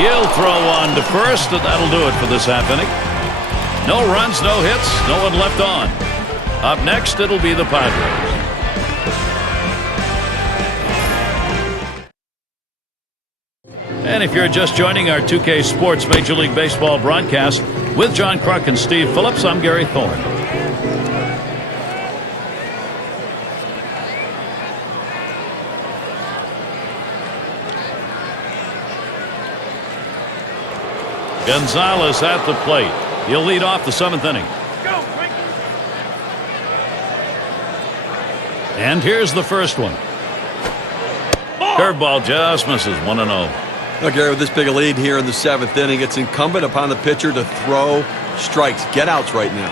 He'll throw on to first, and that'll do it for this half inning. No runs, no hits, no one left on. Up next, it'll be the Padres. And if you're just joining our 2K Sports Major League Baseball broadcast with John Kruk and Steve Phillips, I'm Gary Thorne. Gonzalez at the plate. He'll lead off the 7th inning. And here's the first one. Curveball just misses. 1-0. Now, Gary, with this big a lead here in the 7th inning, it's incumbent upon the pitcher to throw strikes, get outs right now.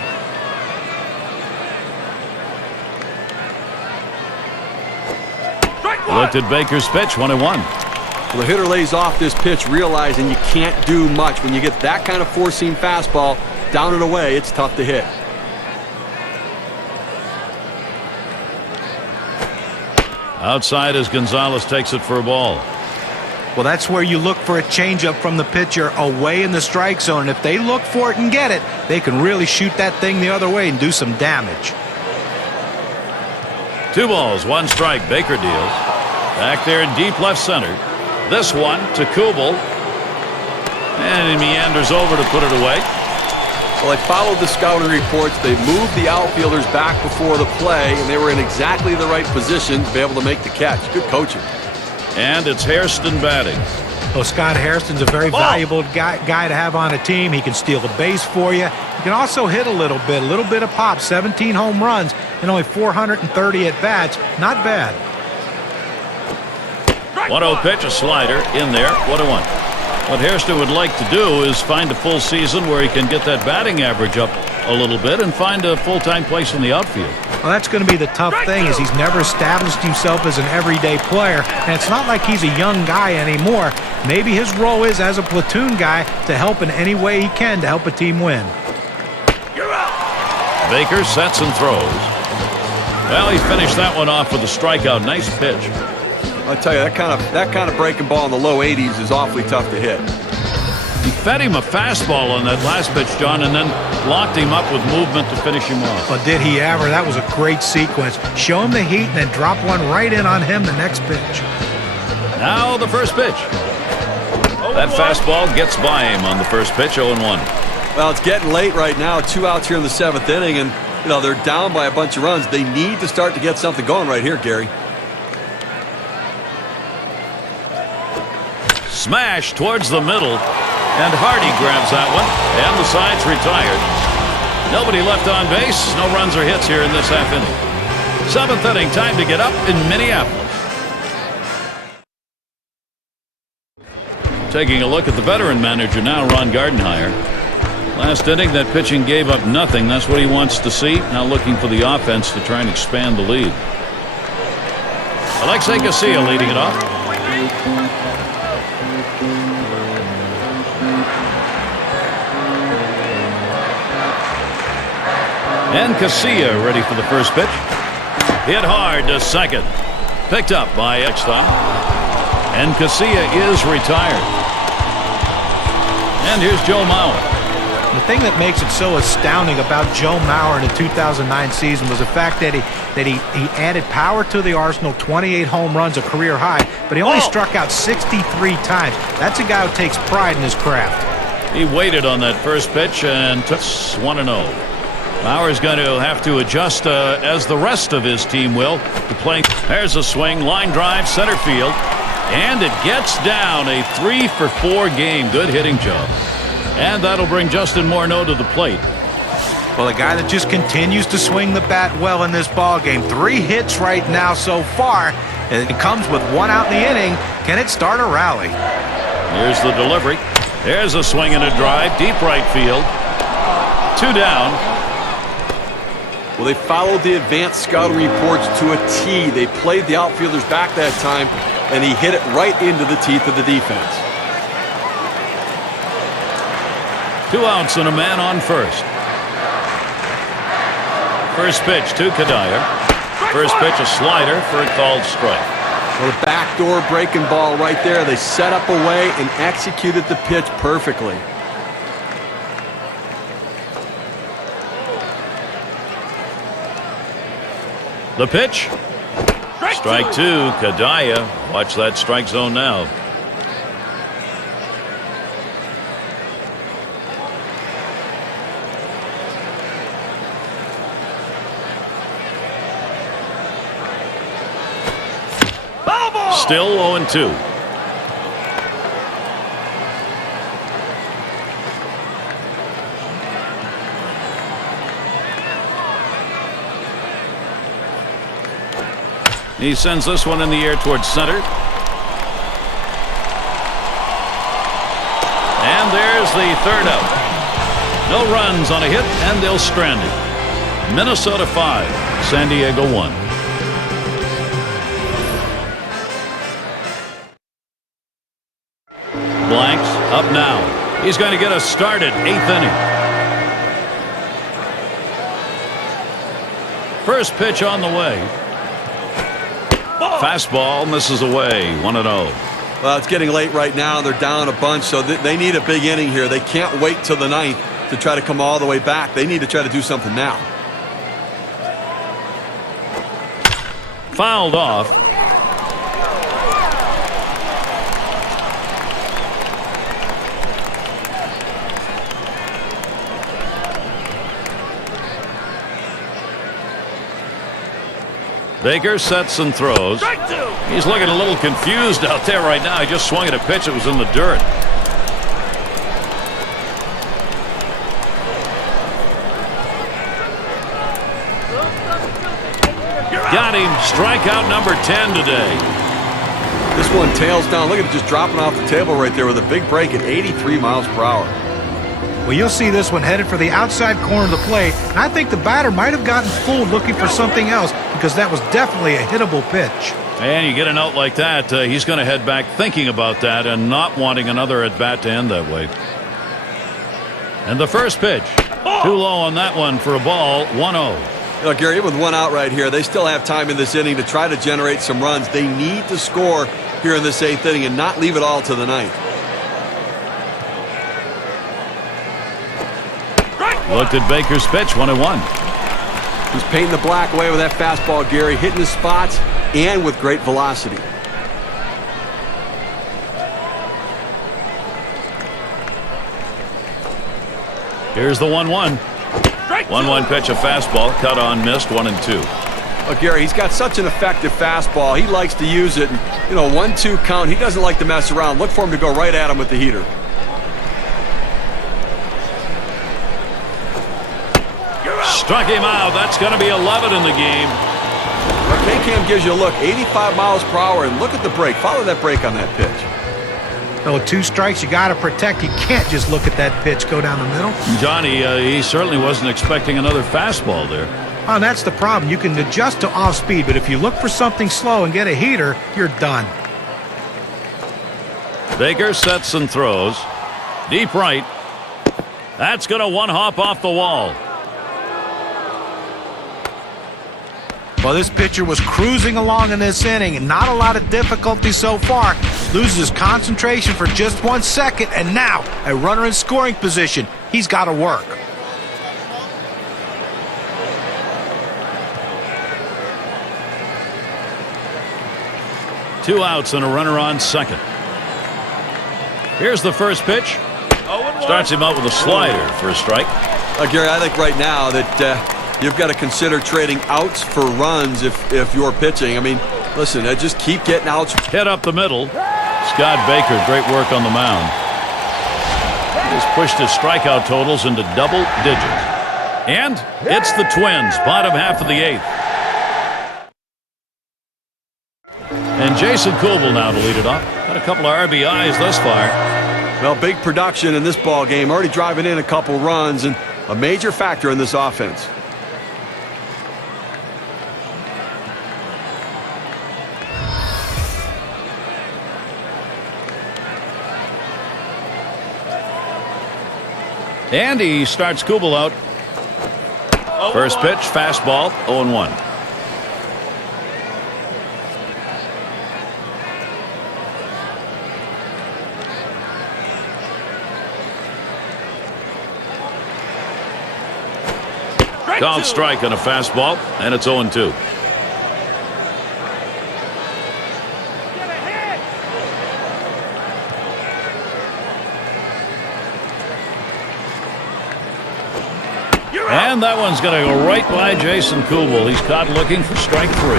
Looked at Baker's pitch. 1-1. Well, the hitter lays off this pitch, realizing you can't do much. When you get that kind of four-seam fastball down and away, it's tough to hit. Outside as Gonzalez takes it for a ball. Well, that's where you look for a changeup from the pitcher away in the strike zone. If they look for it and get it, they can really shoot that thing the other way and do some damage. 2 balls, 1 strike. Baker deals. Back there in deep left center. This one to Kubel. And he meanders over to put it away. Well, I followed the scouting reports. They moved the outfielders back before the play, and they were in exactly the right position to be able to make the catch. Good coaching. And it's Hairston batting. Well, Scott Hairston's a very valuable guy to have on a team. He can steal the base for you. He can also hit a little bit of pop. 17 home runs and only 430 at-bats. Not bad. 1-0 pitch, a slider in there. 1-1. What Hairston would like to do is find a full season where he can get that batting average up a little bit and find a full-time place in the outfield. Well, that's going to be the tough thing is he's never established himself as an everyday player, and it's not like he's a young guy anymore. Maybe his role is as a platoon guy to help in any way he can to help a team win. Baker sets and throws. Well, he finished that one off with a strikeout. Nice pitch. I'll tell you, that kind of breaking ball in the low 80s is awfully tough to hit. He fed him a fastball on that last pitch, John, and then locked him up with movement to finish him off. But did he ever? That was a great sequence. Show him the heat and then drop one right in on him the next pitch. Now the first pitch. That fastball gets by him on the first pitch, 0-1. Well, it's getting late right now. 2 outs here in the 7th inning, and they're down by a bunch of runs. They need to start to get something going right here, Gary. Smash towards the middle, and Hardy grabs that one, and the side's retired. Nobody left on base, no runs or hits here in this half inning. 7th inning, time to get up in Minneapolis. Taking a look at the veteran manager now, Ron Gardenhire. Last inning, that pitching gave up nothing. That's what he wants to see. Now looking for the offense to try and expand the lead. Alexei Garcia leading it off. And Casilla ready for the first pitch. Hit hard to second. Picked up by Eckstein. And Casilla is retired. And here's Joe Mauer. The thing that makes it so astounding about Joe Mauer in the 2009 season was the fact that he added power to the arsenal, 28 home runs, a career high, but he only struck out 63 times. That's a guy who takes pride in his craft. He waited on that first pitch and took 1-0. Mauer's going to have to adjust as the rest of his team will to play. There's a swing, line drive, center field, and it gets down. A 3-for-4 game. Good hitting job. And that'll bring Justin Morneau to the plate. Well, a guy that just continues to swing the bat well in this ball game. 3 hits right now so far, and it comes with 1 out in the inning. Can it start a rally? Here's the delivery. There's a swing and a drive, deep right field. 2 down. Well, they followed the advanced scouting reports to a T. They played the outfielders back that time, and he hit it right into the teeth of the defense. 2 outs and a man on first. First pitch to Kadire. First pitch a slider for a called strike. Well, a backdoor breaking ball right there. They set up a way and executed the pitch perfectly. The pitch. Strike 2, Kadire. Watch that strike zone now. Still 0-2. He sends this one in the air towards center. And there's the third out. No runs on a hit, and they'll strand it. Minnesota 5, San Diego 1. Blanks up now. He's going to get us started. 8th inning. First pitch on the way. Fastball misses away. 1-0. Well, it's getting late right now. They're down a bunch, so they need a big inning here. They can't wait till the 9th to try to come all the way back. They need to try to do something now. Fouled off. Baker sets and throws. He's looking a little confused out there right now. He just swung at a pitch that was in the dirt. Got him. Strikeout number 10 today. This one tails down. Look at it just dropping off the table right there with a big break at 83 miles per hour. Well, you'll see this one headed for the outside corner of the plate, and I think the batter might have gotten fooled looking for something else because that was definitely a hittable pitch. And you get a note like that, he's going to head back thinking about that and not wanting another at-bat to end that way. And the first pitch, too low on that one for a ball, 1-0. You know, Gary, with 1 out right here, they still have time in this inning to try to generate some runs. They need to score here in this 8th inning and not leave it all to the 9th. Looked at Baker's pitch, 1-1. He's painting the black away with that fastball, Gary, hitting his spots and with great velocity. Here's the 1-1. 1-1 pitch, a fastball, cut on, missed, 1-2. Well, Gary, he's got such an effective fastball. He likes to use it. And, 1-2 count. He doesn't like to mess around. Look for him to go right at him with the heater. Struck him out. That's going to be 11 in the game. K-Cam gives you a look, 85 miles per hour, and look at the break. Follow that break on that pitch. Oh, 2 strikes, you got to protect. You can't just look at that pitch go down the middle. Johnny, he certainly wasn't expecting another fastball there. Oh, that's the problem. You can adjust to off speed, but if you look for something slow and get a heater, you're done. Baker sets and throws. Deep right. That's going to one-hop off the wall. Well, this pitcher was cruising along in this inning, and not a lot of difficulty so far. Loses his concentration for just 1 second, and now a runner in scoring position. He's got to work. Two outs and a runner on second. Here's the first pitch. Starts him out with a slider for a strike. Gary, I think right now that you've got to consider trading outs for runs if you're pitching. I mean, listen, just keep getting outs. Hit up the middle. Scott Baker, great work on the mound. He's pushed his strikeout totals into double digits. And it's the Twins, bottom half of the 8th. And Jason Kubel now to lead it off. Got a couple of RBIs thus far. Well, big production in this ball game, already driving in a couple runs, and a major factor in this offense. And he starts Kubel out. First pitch, fastball, 0-1. Called strike on a fastball, and it's 0-2. And that one's going to go right by Jason Kubel. He's caught looking for strike 3.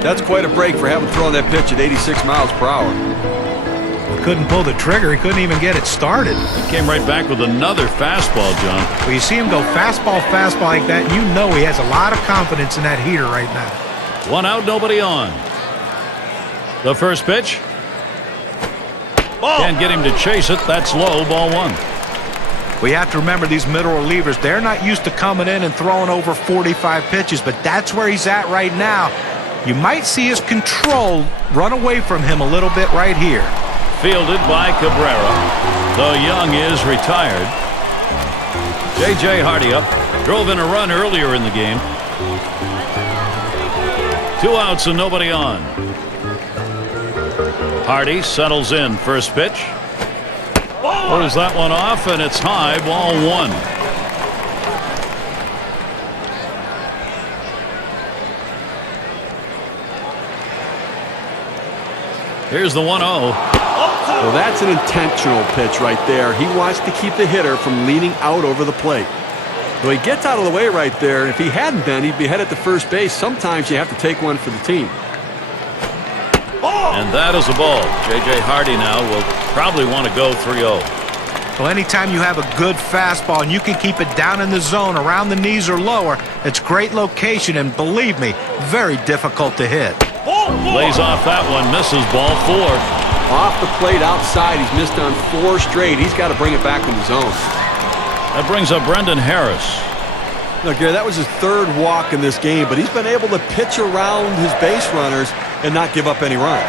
That's quite a break for having thrown that pitch at 86 miles per hour. Couldn't pull the trigger. He couldn't even get it started. He came right back with another fastball, John. Well, you see him go fastball like that, and you know he has a lot of confidence in that heater right now. One out, nobody on. The first pitch. Can't get him to chase it. That's low, ball 1. We have to remember these middle relievers, they're not used to coming in and throwing over 45 pitches, but that's where he's at right now. You might see his control run away from him a little bit right here. Fielded by Cabrera. Though Young is retired. J.J. Hardy up. Drove in a run earlier in the game. 2 outs and nobody on. Hardy settles in. First pitch. Throws that one off, and it's high, ball 1. Here's the 1-0. Well, that's an intentional pitch right there. He wants to keep the hitter from leaning out over the plate. Well, he gets out of the way right there. If he hadn't been, he'd be headed to first base. Sometimes you have to take one for the team. And that is a ball. J.J. Hardy now will probably want to go 3-0. Well, anytime you have a good fastball and you can keep it down in the zone around the knees or lower, it's great location, and believe me, very difficult to hit. Lays off that one, misses, ball 4. Off the plate outside, he's missed on 4 straight. He's got to bring it back in the zone. That brings up Brendan Harris. Now, Gary, that was his 3rd walk in this game, but he's been able to pitch around his base runners and not give up any runs.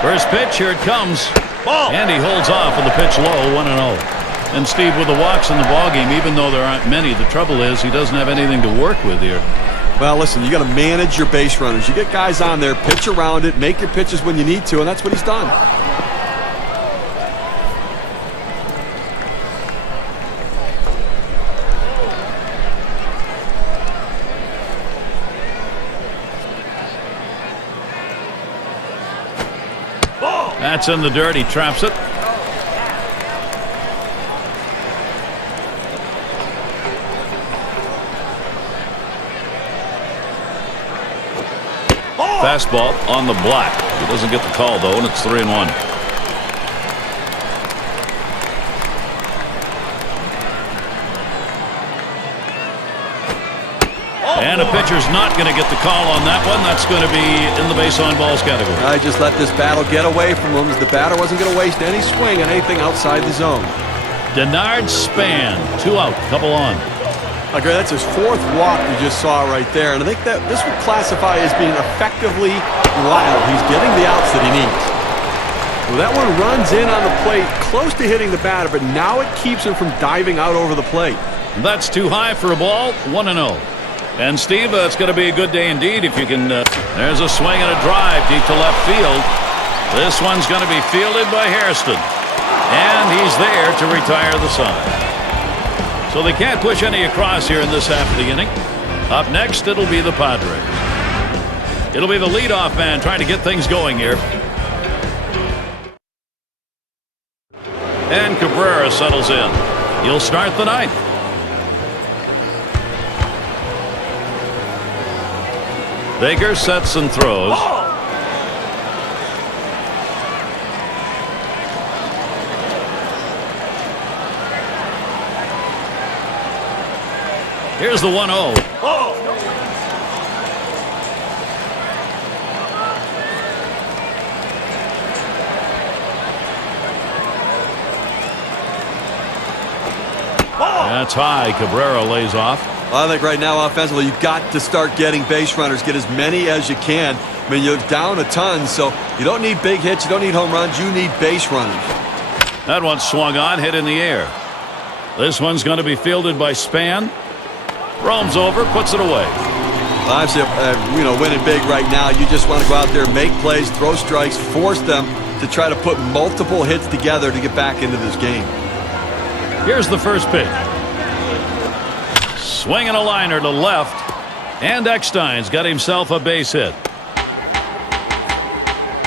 First pitch, here it comes. And he holds off with the pitch low, 1-0. And Steve, with the walks in the ballgame, even though there aren't many, the trouble is he doesn't have anything to work with here. Well, listen, you got to manage your base runners. You get guys on there, pitch around it, make your pitches when you need to, and that's what he's done. That's in the dirt. He traps it. Fastball on the block. He doesn't get the call, though, and it's 3-1. And a pitcher's not going to get the call on that one. That's going to be in the base on balls category. I just let this battle get away from him, as the batter wasn't going to waste any swing on anything outside the zone. Denard Span, 2 out, couple on. Okay, that's his 4th walk we just saw right there, and I think that this would classify as being effectively wild. He's getting the outs that he needs. Well, that one runs in on the plate, close to hitting the batter, but now it keeps him from diving out over the plate. That's too high for a ball, 1-0. And Steve, it's going to be a good day indeed if you can. There's a swing and a drive deep to left field. This one's going to be fielded by Hairston. And he's there to retire the side. So they can't push any across here in this half of the inning. Up next, it'll be the Padres. It'll be the leadoff man trying to get things going here. And Cabrera settles in. He'll start the ninth. Baker sets and throws. Here's the 1-0. That's high. Cabrera lays off. I think right now offensively you've got to start getting base runners. Get as many as you can. I mean, you're down a ton, so you don't need big hits. You don't need home runs. You need base runners. That one swung on, hit in the air. This one's going to be fielded by Span. Roams over, puts it away. Obviously, winning big right now, you just want to go out there, make plays, throw strikes, force them to try to put multiple hits together to get back into this game. Here's the first pitch. Swinging a liner to left, and Eckstein's got himself a base hit.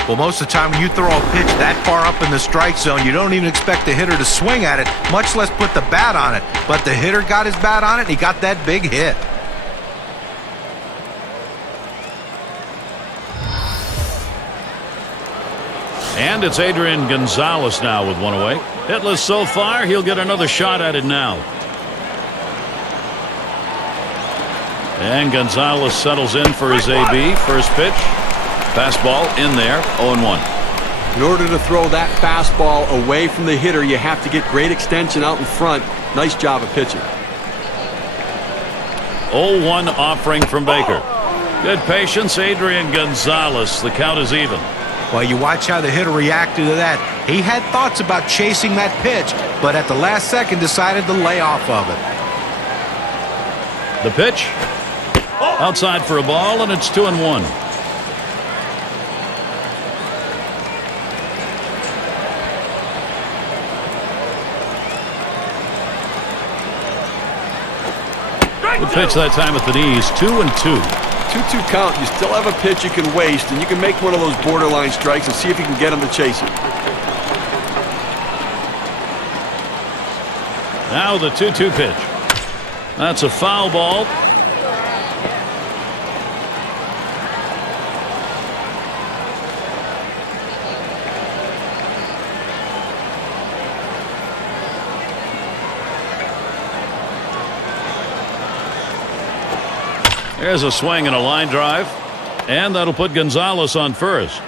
Well, most of the time when you throw a pitch that far up in the strike zone, you don't even expect the hitter to swing at it, much less put the bat on it. But the hitter got his bat on it, and he got that big hit. And it's Adrian Gonzalez now with one away. Hitless so far, he'll get another shot at it now. And Gonzalez settles in for his AB. First pitch. Fastball in there, 0-1. In order to throw that fastball away from the hitter, you have to get great extension out in front. Nice job of pitching. 0-1 offering from Baker. Good patience, Adrian Gonzalez. The count is even. Well, you watch how the hitter reacted to that. He had thoughts about chasing that pitch, but at the last second decided to lay off of it. The pitch. Outside for a ball, and it's 2-1. The pitch that time at the knees, 2-2. 2-2 count. You still have a pitch you can waste, and you can make one of those borderline strikes and see if you can get him to chase it. Now the 2-2 pitch. That's a foul ball. There's a swing and a line drive, and that'll put Gonzalez on first.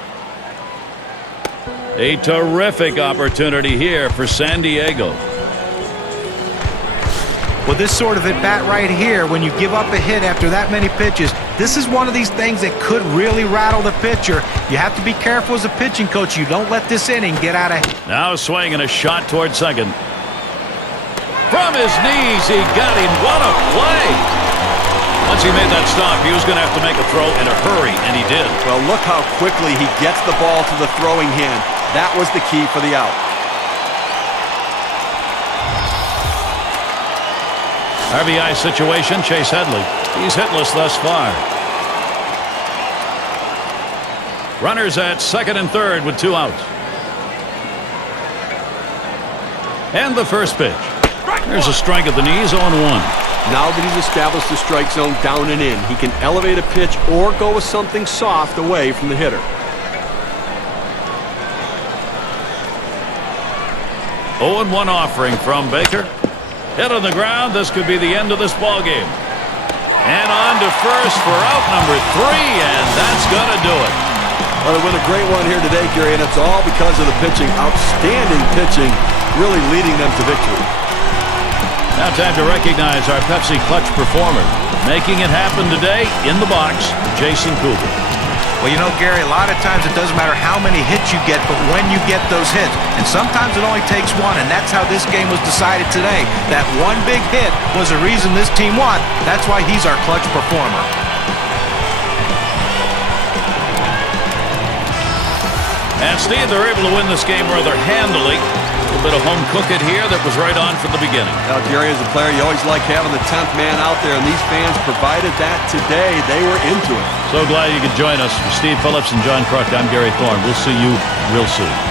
A terrific opportunity here for San Diego. Well, this sort of at bat right here, when you give up a hit after that many pitches, this is one of these things that could really rattle the pitcher. You have to be careful as a pitching coach. You don't let this inning get out of hand. Now a swing and a shot toward second. From his knees, he got him. What a play! Once he made that stop, he was going to have to make a throw in a hurry, and he did. Well, look how quickly he gets the ball to the throwing hand. That was the key for the out. RBI situation, Chase Headley. He's hitless thus far. Runners at second and third with 2 outs. And the first pitch. There's a strike at the knees, 0-1. Now that he's established the strike zone down and in, he can elevate a pitch or go with something soft away from the hitter. 0-1 offering from Baker. Hit on the ground. This could be the end of this ball game. And on to first for out number 3, and that's going to do it. Well, they win a great one here today, Gary, and it's all because of the pitching. Outstanding pitching, really leading them to victory. Now time to recognize our Pepsi Clutch performer. Making it happen today in the box, Jason Cooper. Well, you know, Gary, a lot of times it doesn't matter how many hits you get, but when you get those hits. And sometimes it only takes one, and that's how this game was decided today. That one big hit was the reason this team won. That's why he's our clutch performer. And Steve, they're able to win this game rather handily. A little bit of home cooking here that was right on from the beginning. Now, Gary, as a player, you always like having the 10th man out there, and these fans provided that today. They were into it. So glad you could join us. For Steve Phillips and John Kruk, I'm Gary Thorne. We'll see you real soon.